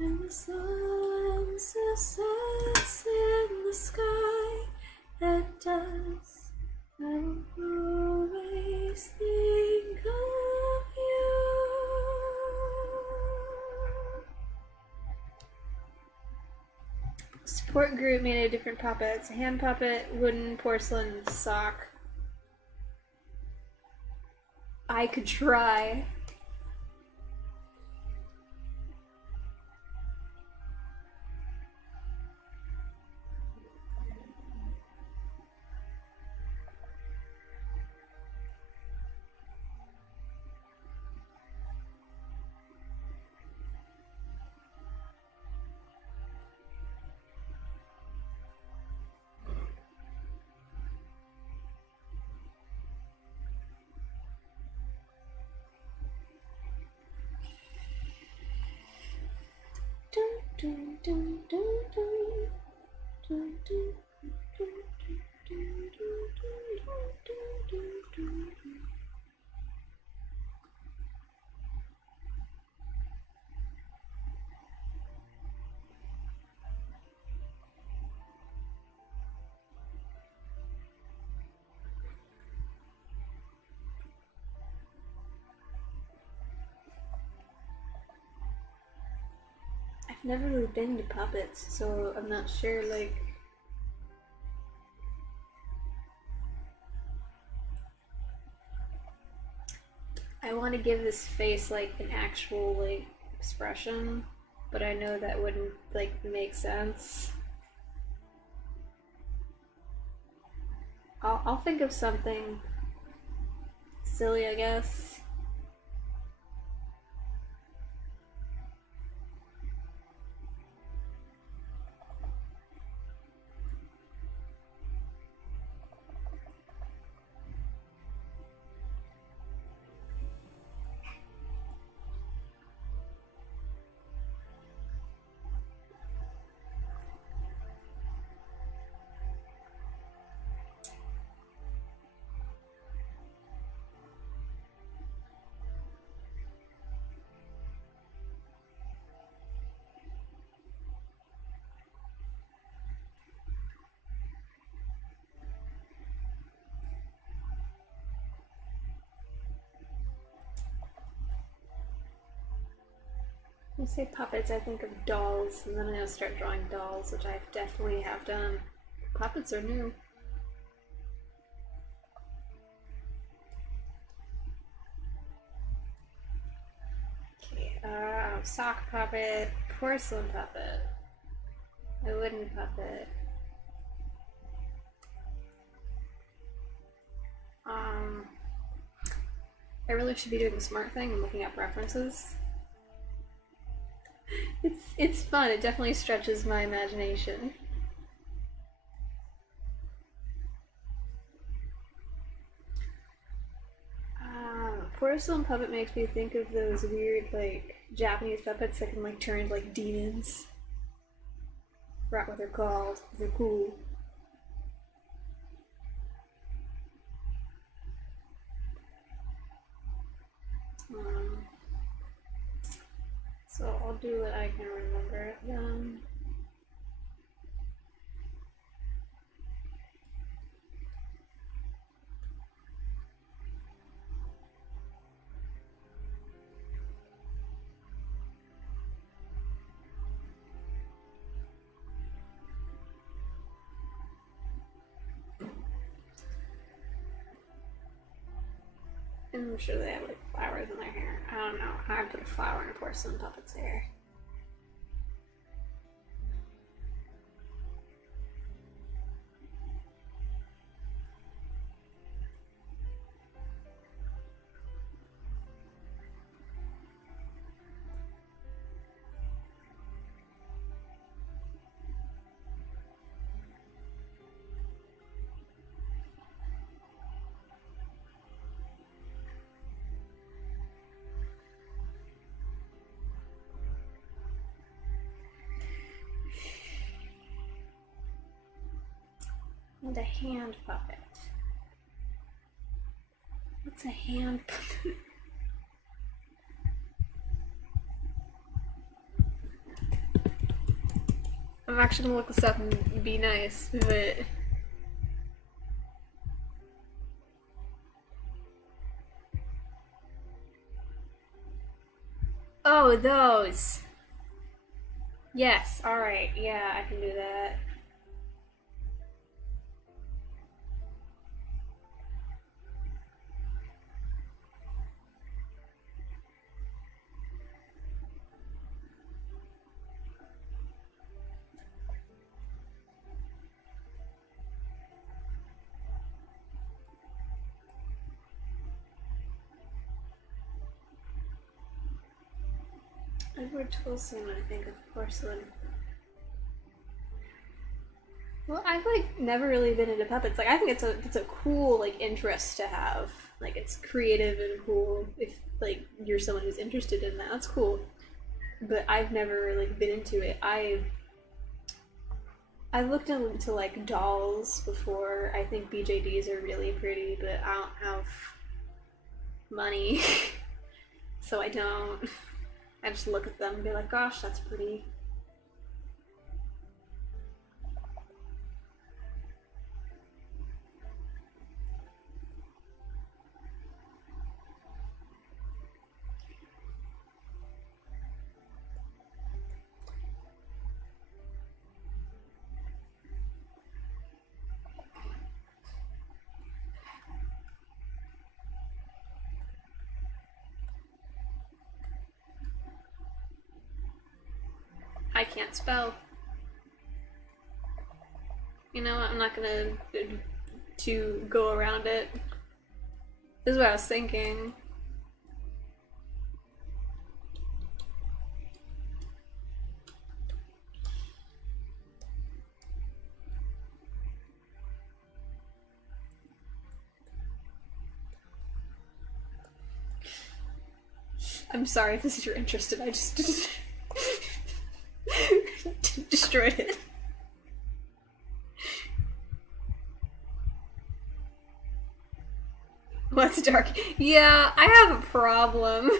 and the sun so sets in the sky at dusk. I will always think of you. Support group made of different puppets: a hand puppet, wooden, porcelain, sock. I could try. I've never really been to puppets, so I'm not sure, like... I want to give this face, like, an actual, like, expression, but I know that wouldn't, like, make sense. I'll think of something silly, I guess. When you say puppets, I think of dolls, and then I'm gonna start drawing dolls, which I definitely have done. Puppets are new. Okay, sock puppet, porcelain puppet, a wooden puppet. I really should be doing the smart thing and looking up references. It's fun. It definitely stretches my imagination. Porcelain puppet makes me think of those weird, like, Japanese puppets that can, like, turn into, like, demons. Forgot what they're called. They're cool. So I'll do what I can remember then. I'm sure they have like flowers in their hair. I don't know. I put a flower in a porcelain puppet's hair. And a hand puppet. What's a hand puppet? I'm actually gonna look this up and be nice, but oh, those. Yes, alright, yeah, I can do that. Edward Tolson when I think of porcelain. Well, I've like never really been into puppets. Like I think it's a cool like interest to have. Like it's creative and cool if like you're someone who's interested in that. That's cool. But I've never like been into it. I've looked into like dolls before. I think BJDs are really pretty, but I don't have money. So I don't. I just look at them and be like, gosh, that's pretty. I can't spell. You know, I'm not gonna to go around it. This is what I was thinking. I'm sorry if this is your interest, I just destroyed it. What's dark? Yeah, I have a problem.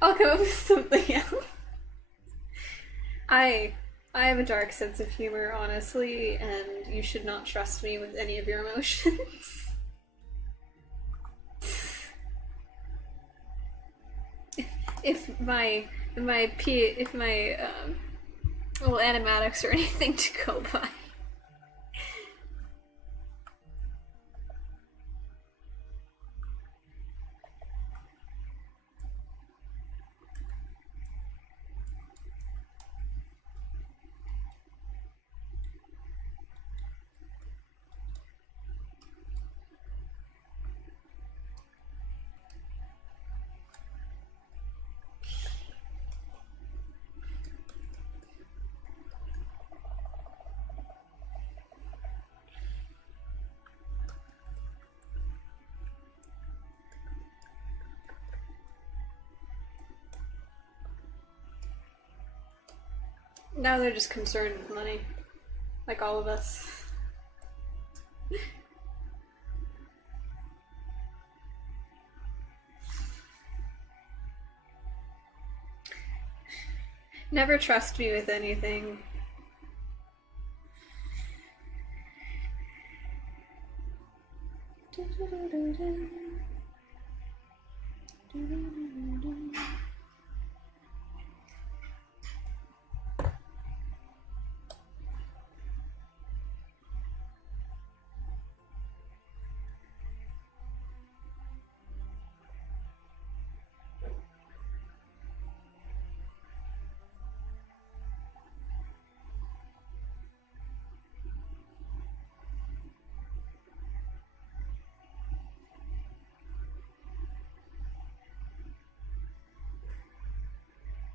I'll come up with something else. I have a dark sense of humor, honestly, and you should not trust me with any of your emotions. if my little animatics or anything to go by. Now they're just concerned with money, like all of us. Never trust me with anything.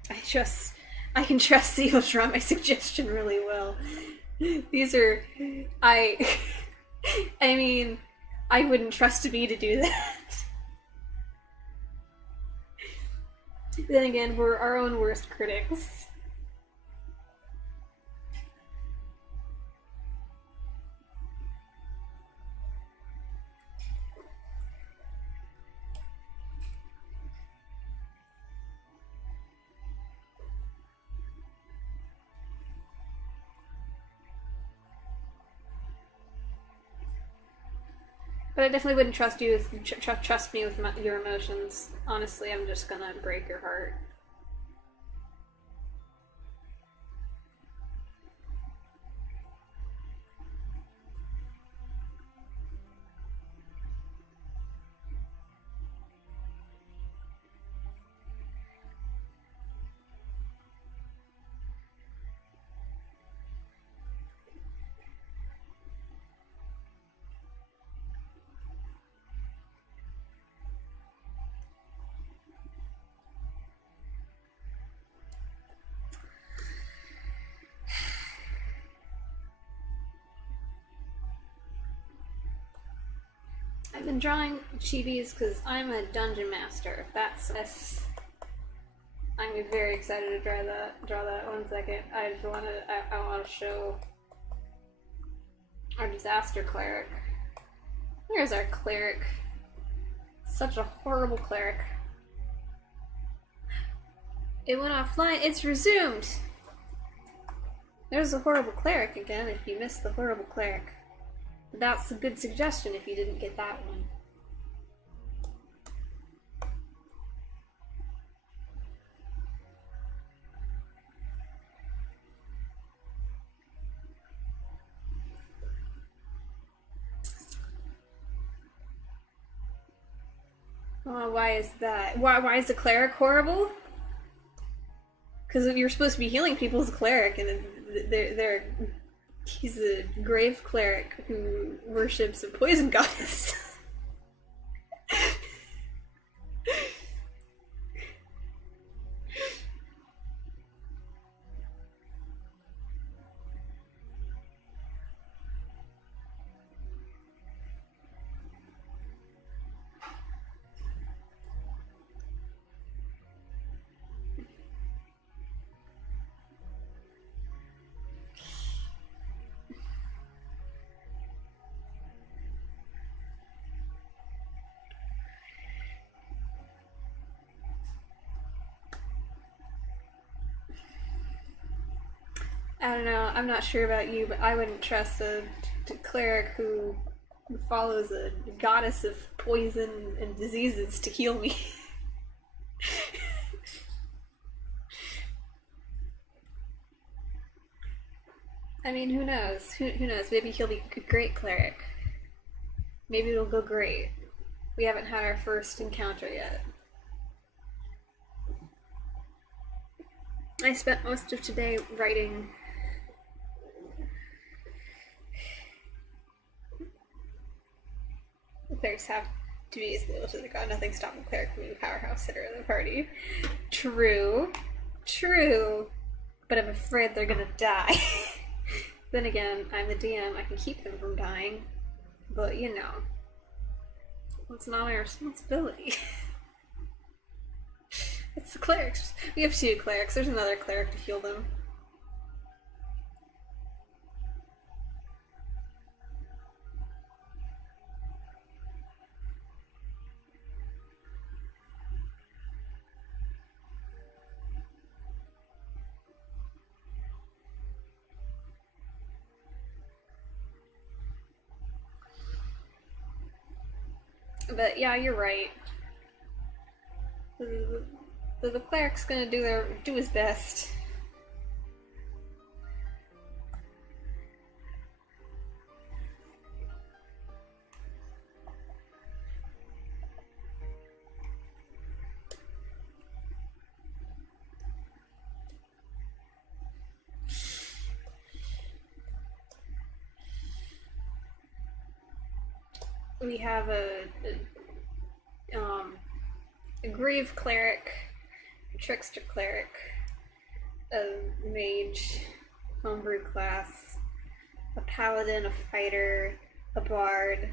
I can trust the Oshirame suggestion really well. These are, I mean, I wouldn't trust me to do that. Then again, we're our own worst critics. But I definitely wouldn't trust you with trust me with your emotions. Honestly, I'm just gonna break your heart. I've been drawing chibis because I'm a dungeon master. That's I'm very excited to draw that. Draw that. 1 second. I just want to. I want to show our disaster cleric. Here's our cleric. Such a horrible cleric. It went offline. It's resumed. There's a horrible cleric again. If you missed the horrible cleric. That's a good suggestion if you didn't get that one. Why is that? Why is the cleric horrible? Because you're supposed to be healing people as a cleric, and he's a grave cleric who worships a poison goddess. I don't know, I'm not sure about you, but I wouldn't trust a cleric who follows a goddess of poison and diseases to heal me. I mean, who knows? Who knows? Maybe he'll be a great cleric. Maybe it'll go great. We haven't had our first encounter yet. I spent most of today writing clerics have to be as little to the god. Nothing stopped the cleric from being a powerhouse hitter in the party. True. True. But I'm afraid they're gonna die. Then again, I'm the DM. I can keep them from dying. But, you know. It's not my responsibility. It's the clerics. We have 2 clerics. There's another cleric to heal them. But yeah, you're right. The cleric's gonna do his best. We have a grave cleric, a trickster cleric, a mage, homebrew class, a paladin, a fighter, a bard,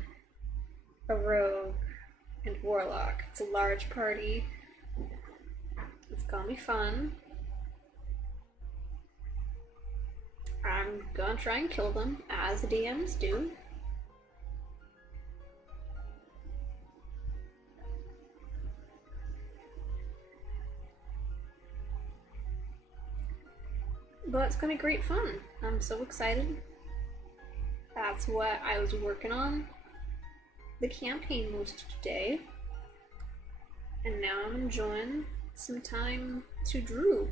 a rogue, and warlock. It's a large party. It's gonna be fun. I'm gonna try and kill them, as the DMs do. But it's gonna be great fun. I'm so excited. That's what I was working on the campaign most of today. And now I'm enjoying some time to drew.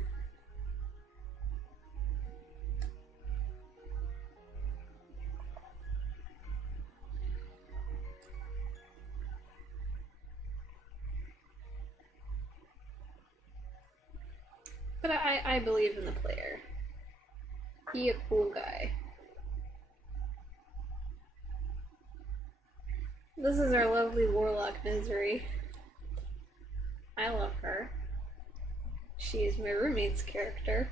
But I believe in the player. He a cool guy. This is our lovely warlock Misery. I love her. She's my roommate's character.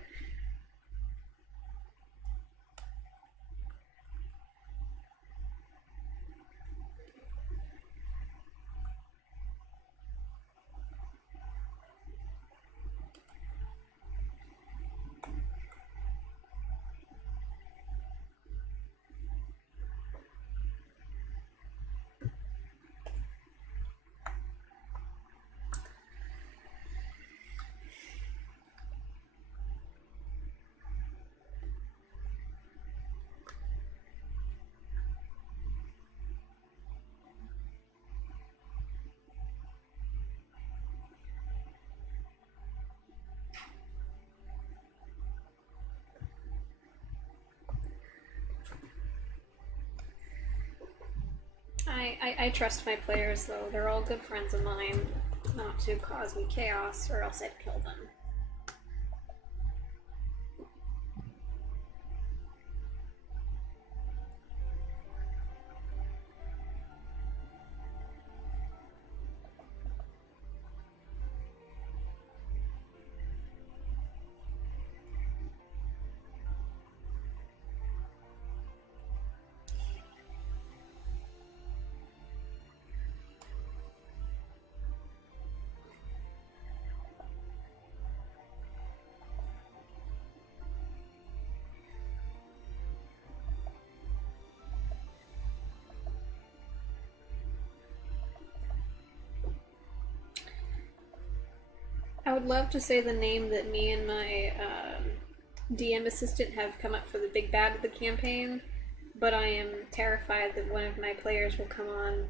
I trust my players, though. They're all good friends of mine, not to cause me chaos, or else I'd kill them. I would love to say the name that me and my DM assistant have come up for the big bad of the campaign, but I am terrified that one of my players will come on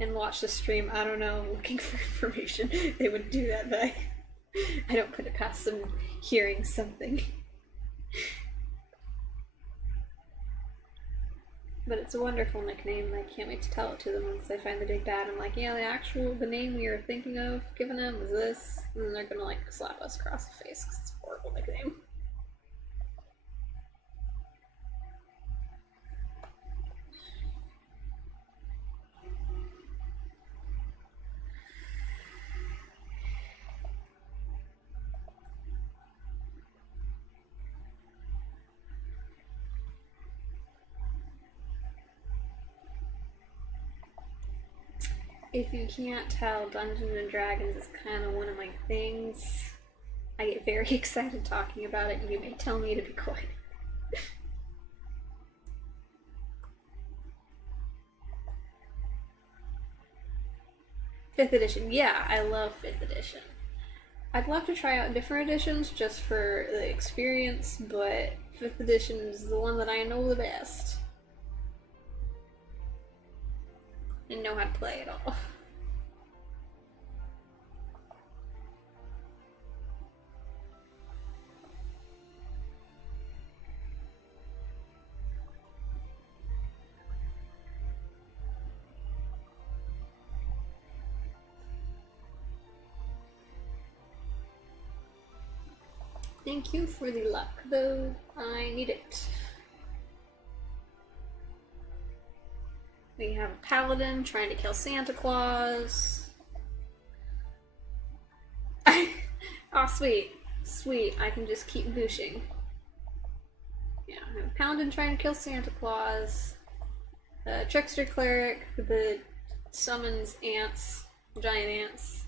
and watch the stream, I don't know, looking for information. They would do that, but I don't put it past them hearing something. But it's a wonderful nickname. I can't wait to tell it to them once I find the big bad. I'm like, yeah, the name we were thinking of giving them was this, and then they're gonna like slap us across the face because it's a horrible nickname. If you can't tell, Dungeons and Dragons is kind of one of my things. I get very excited talking about it. You may tell me to be quiet. 5th edition. Yeah, I love 5th edition. I'd love to try out different editions just for the experience, but 5th edition is the one that I know the best. And know how to play it all. Thank you for the luck, though. I need it. We have a paladin trying to kill Santa Claus. Oh, sweet. Sweet, I can just keep booshing. Yeah, I have Paladin trying to kill Santa Claus. Trickster Cleric that summons ants, giant ants.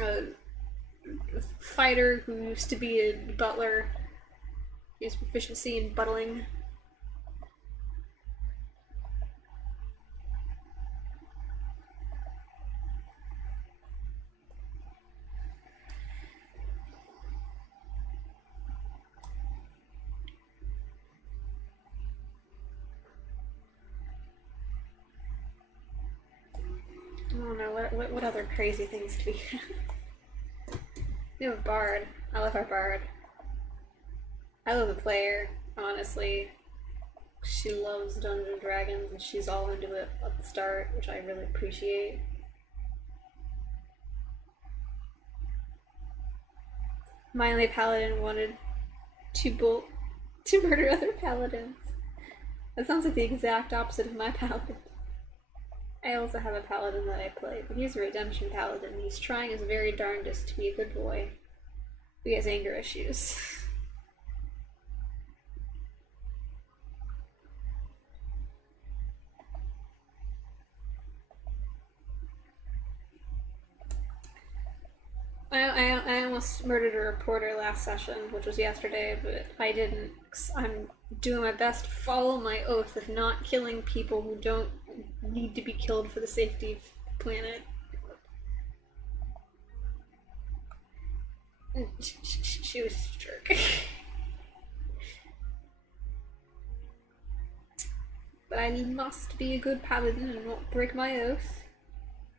A fighter who used to be a butler. He has proficiency in buttling. I don't know, what other crazy things do we have? We have a bard. I love our bard. I love the player, honestly. She loves Dungeons and Dragons and she's all into it at the start, which I really appreciate. My only paladin wanted to murder other paladins. That sounds like the exact opposite of my paladin. I also have a paladin that I play, but he's a redemption paladin. He's trying his very darndest to be a good boy. But he has anger issues. I almost murdered a reporter last session, which was yesterday, but I didn't. I'm doing my best to follow my oath of not killing people who don't need to be killed for the safety of the planet. She was a jerk. But I must be a good paladin and won't break my oath.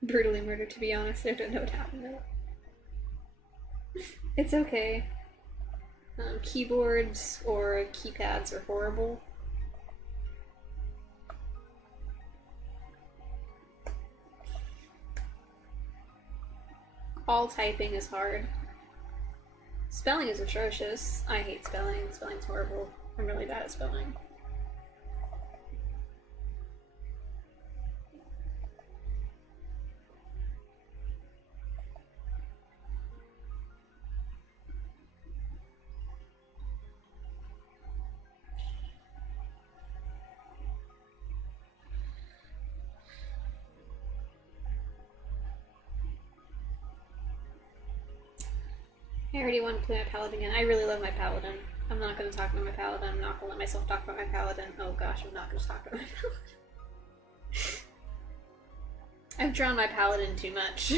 Brutally murdered, to be honest. I don't know what happened there. It's okay. Keyboards or keypads are horrible. All typing is hard. Spelling is atrocious. I hate spelling. Spelling's horrible. I'm really bad at spelling. I already want to play my paladin again. I really love my paladin. I'm not going to talk about my paladin. I'm not going to let myself talk about my paladin. Oh gosh, I'm not going to talk about my paladin. I've drawn my paladin too much.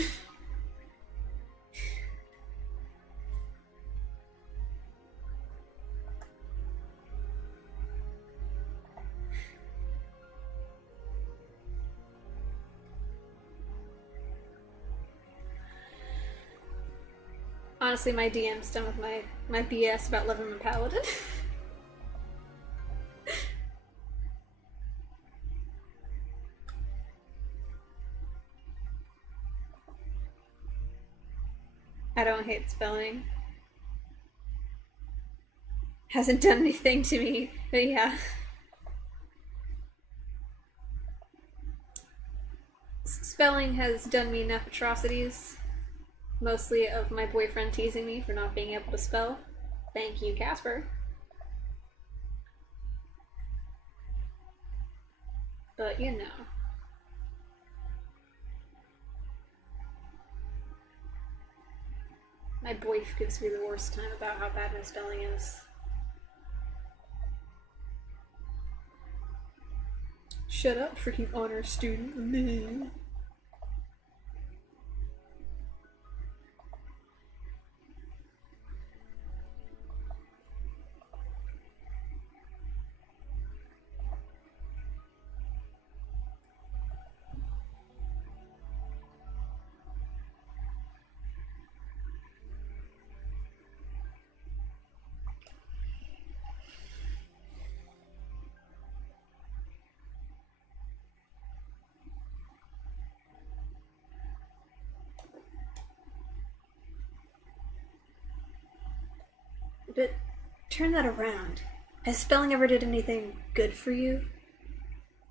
Honestly, my DM's done with my BS about loving my paladin. I don't hate spelling. Hasn't done anything to me, but yeah. Spelling has done me enough atrocities. Mostly of my boyfriend teasing me for not being able to spell. Thank you, Casper. But you know. My boyf gives me the worst time about how bad my spelling is. Shut up, freaking honor student. But turn that around. Has spelling ever did anything good for you?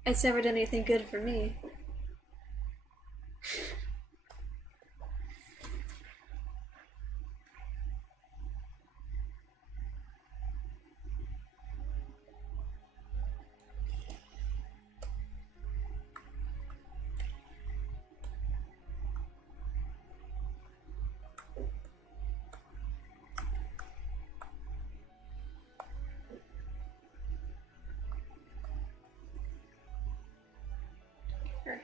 It's never done anything good for me.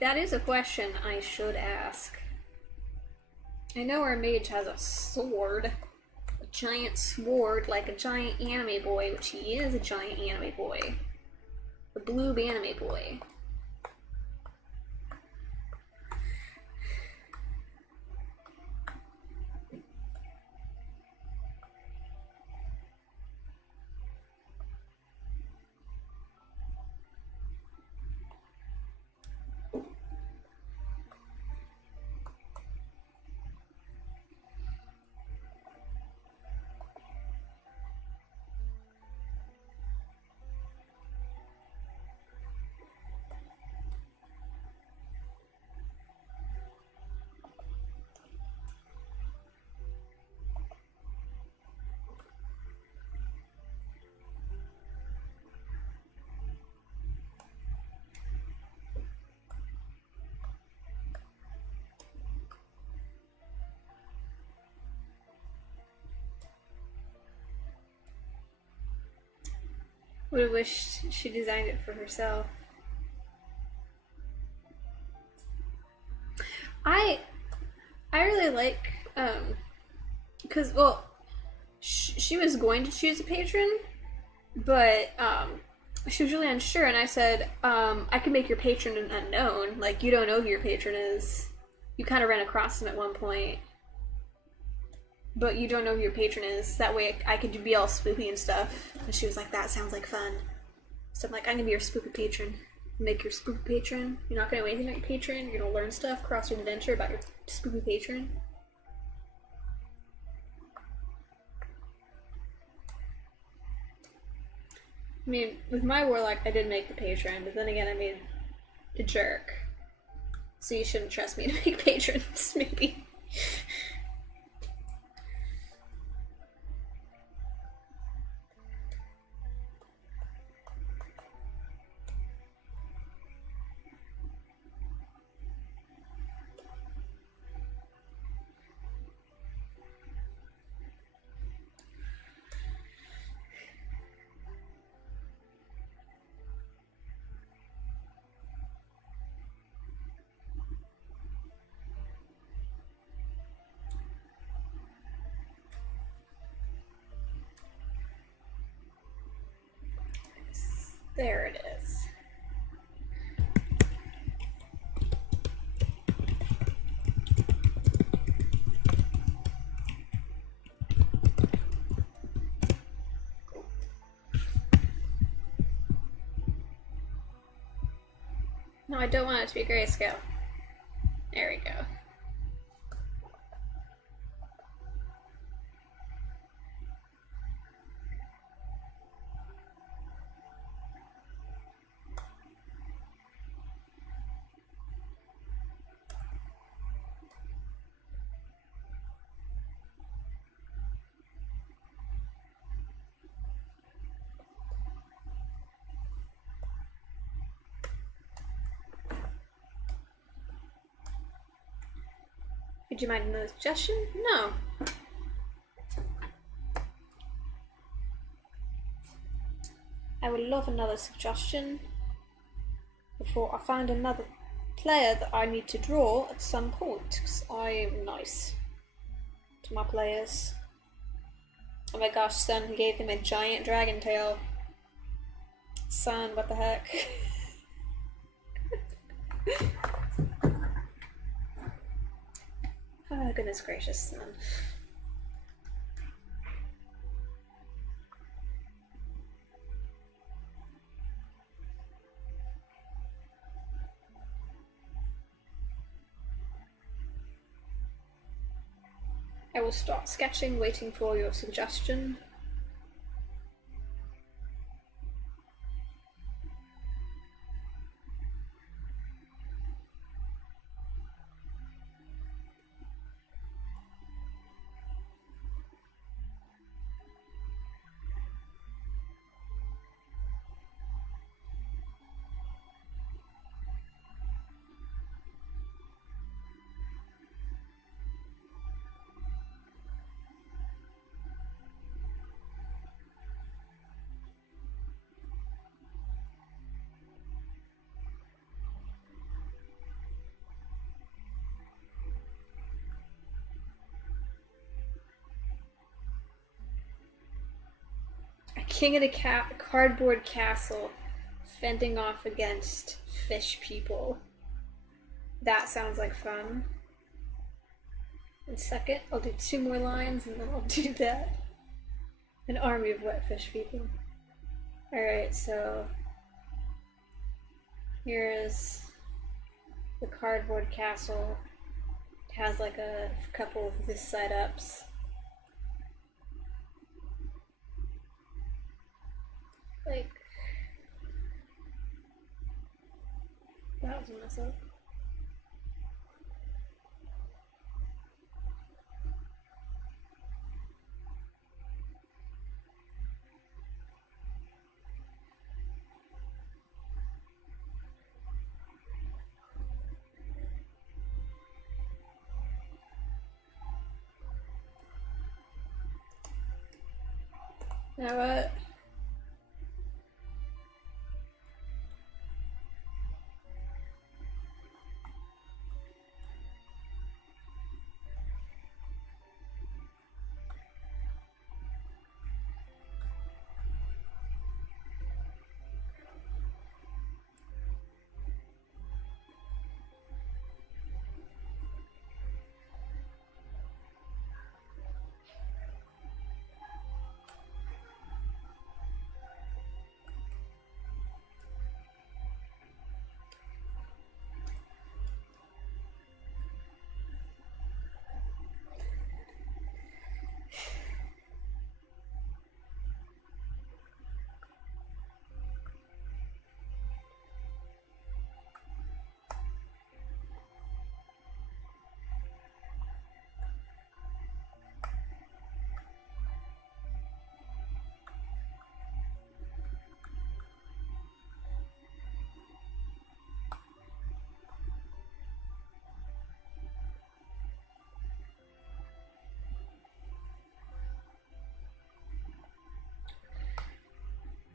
That is a question I should ask. I know our mage has a sword. A giant sword, like a giant anime boy, which he is a giant anime boy. The blue anime boy. Would have wished she designed it for herself. I really like, because, well, she was going to choose a patron, but, she was really unsure, and I said, I can make your patron an unknown. Like, you don't know who your patron is. You kind of ran across him at one point, but you don't know who your patron is. That way I could be all spooky and stuff. And she was like, that sounds like fun. So I'm like, I'm gonna be your spooky patron. Make your spooky patron. You're not gonna know anything about your patron. You're gonna learn stuff, cross your adventure about your spooky patron. I mean, with my warlock, I did make the patron, but then again, I made a jerk. So you shouldn't trust me to make patrons, maybe. There it is. No, I don't want it to be grayscale. There we go. Would you mind another suggestion? No. I would love another suggestion before I find another player that I need to draw at some point, because I am nice to my players. Oh my gosh, Sun gave him a giant dragon tail. Sun, what the heck? Oh, goodness gracious, Sun. I will start sketching, waiting for your suggestion. king of the cardboard castle fending off against fish people. That sounds like fun. And second, I'll do 2 more lines and then I'll do that. An army of wet fish people. Alright, so here's the cardboard castle. It has like a couple of this side ups. Like, that was a mess up. Now what?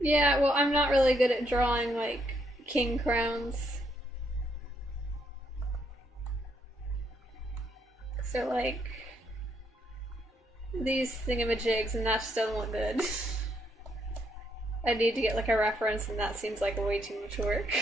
Yeah, well, I'm not really good at drawing, like, king crowns. So, like, these thingamajigs, and that just doesn't look good. I need to get, like, a reference, and that seems like way too much work.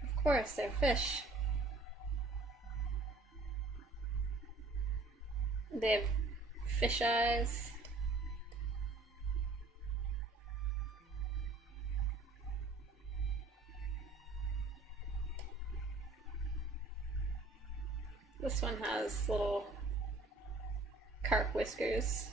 Of course, they're fish. They have fish eyes. This one has little carp whiskers.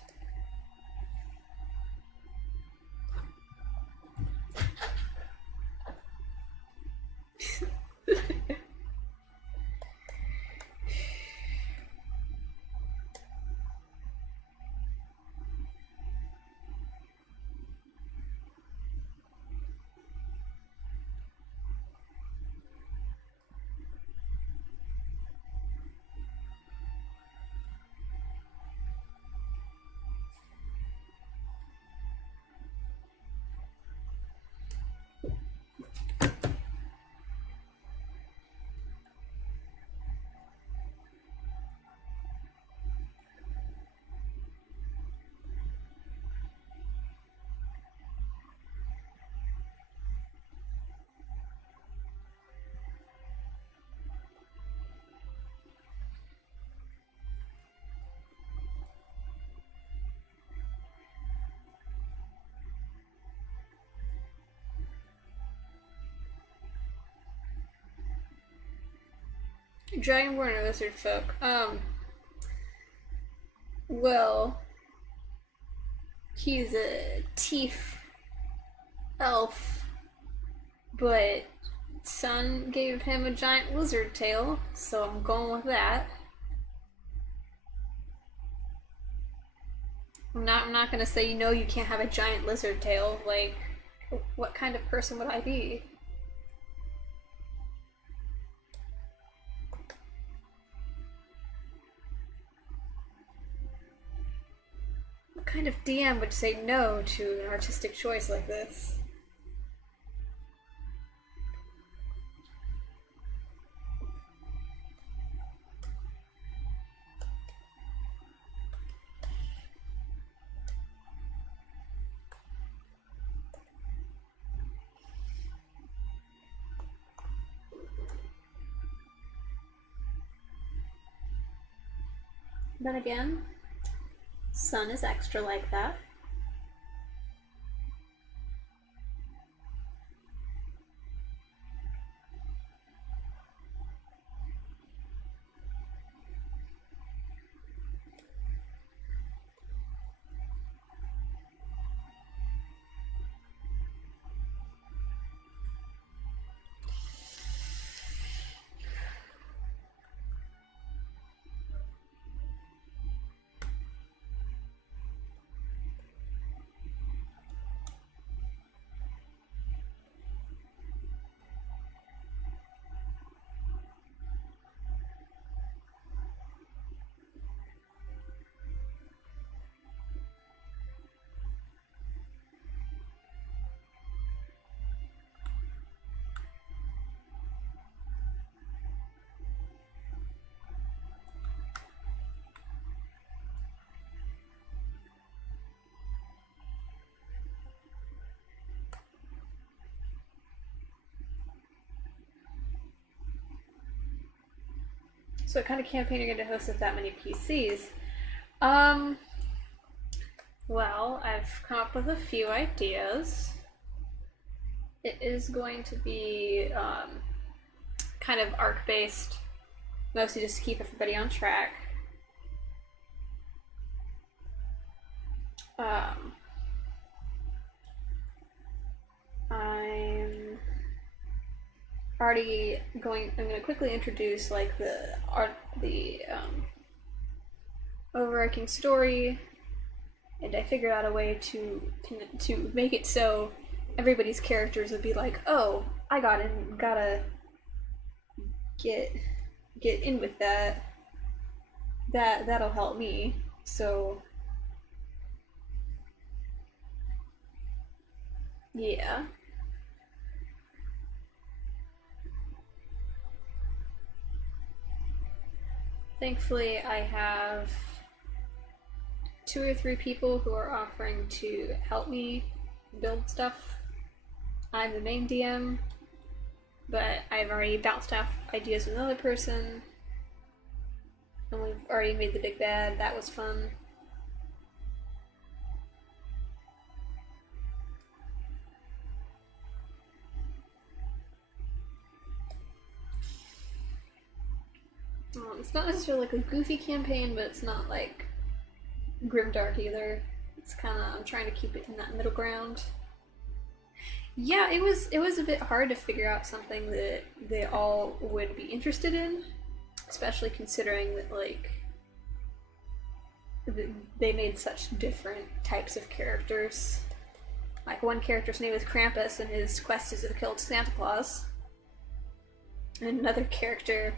Dragonborn or lizard folk? Well, he's a Tief elf, but Sun gave him a giant lizard tail, so I'm going with that. I'm not gonna say, you know, you can't have a giant lizard tail. Like, what kind of person would I be? What kind of DM would say no to an artistic choice like this? Then again, Sun is extra like that. So what kind of campaign are you going to host with that many PCs? Well, I've come up with a few ideas. It is going to be kind of arc-based, mostly just to keep everybody on track. I'm going to quickly introduce like the overarching story, and I figured out a way to make it so everybody's characters would be like, oh, I gotta get in with that. That'll help me. So yeah. Thankfully, I have 2 or 3 people who are offering to help me build stuff. I'm the main DM, but I've already bounced off ideas with another person, and we've already made the big bad. That was fun. It's not necessarily like a goofy campaign, but it's not like grimdark either. It's kind of, I'm trying to keep it in that middle ground. Yeah, it was a bit hard to figure out something that they all would be interested in, especially considering that like they made such different types of characters. Like one character's name is Krampus, and his quest is to kill Santa Claus. And another character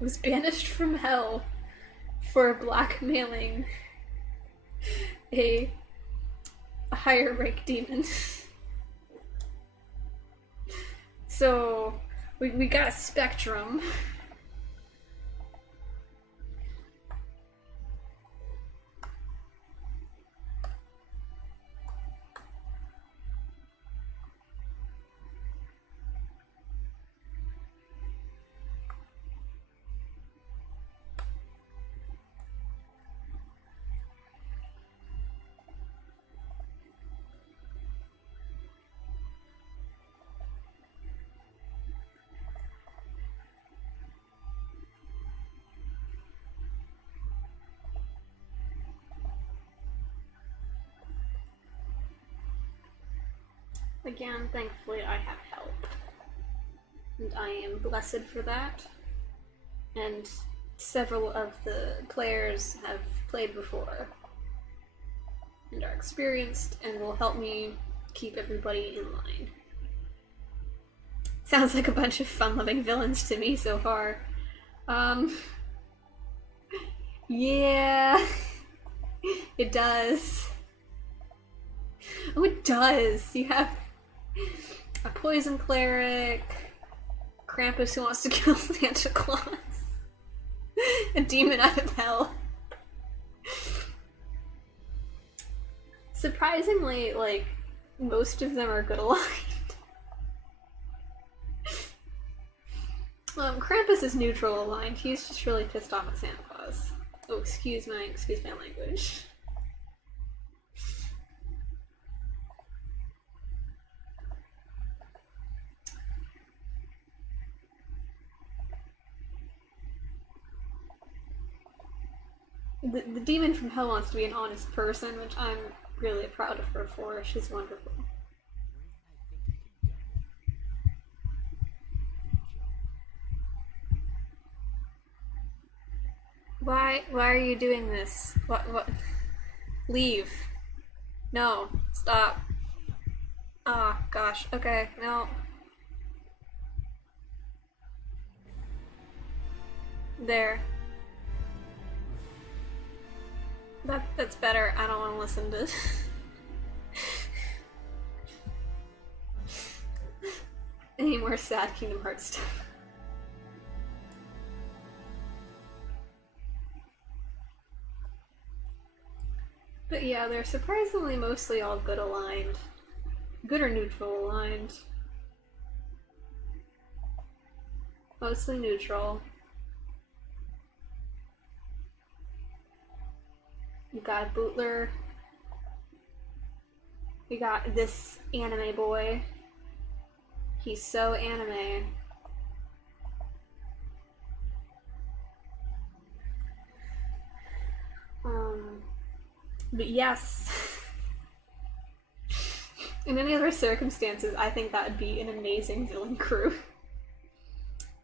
was banished from hell for blackmailing a higher rank demon. So we got a spectrum. Again, thankfully I have help. And I am blessed for that. And several of the players have played before and are experienced and will help me keep everybody in line. Sounds like a bunch of fun-loving villains to me so far. Yeah, it does. Oh, it does. You have a poison cleric, Krampus who wants to kill Santa Claus, a demon out of hell. Surprisingly, like, most of them are good aligned. Krampus is neutral aligned. He's just really pissed off at Santa Claus. Oh, excuse my language. The demon from hell wants to be an honest person, which I'm really proud of her for. She's wonderful. Why are you doing this? What? Leave. No. Stop. Ah, oh, gosh. Okay, no. There. That's better. I don't want to listen to any more sad Kingdom Hearts stuff. But yeah, they're surprisingly mostly all good aligned. Good or neutral aligned. Mostly neutral. You got Bootler. You got this anime boy. He's so anime. But yes. In any other circumstances, I think that would be an amazing villain crew.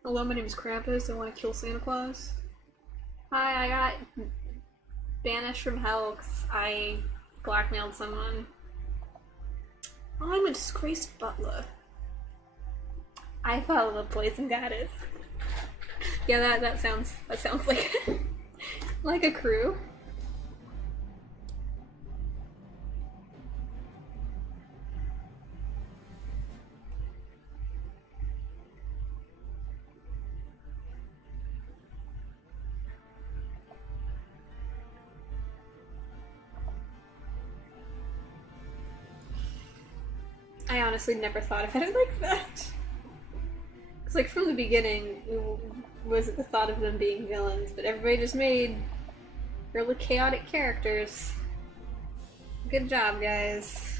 Hello, my name is Krampus. I want to kill Santa Claus. Hi, I got banished from hell because I blackmailed someone. Oh, I'm a disgraced butler. I follow the poison goddess. Yeah, that sounds like like a crew. I honestly never thought of it like that. Because, like, from the beginning, it wasn't the thought of them being villains, but everybody just made really chaotic characters. Good job, guys.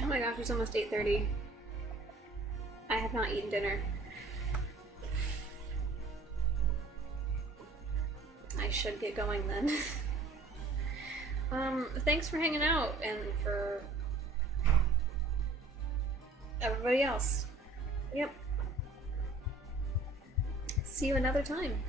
Oh my gosh, it's almost 8:30. I have not eaten dinner. I should get going then. Thanks for hanging out and for everybody else. Yep. See you another time.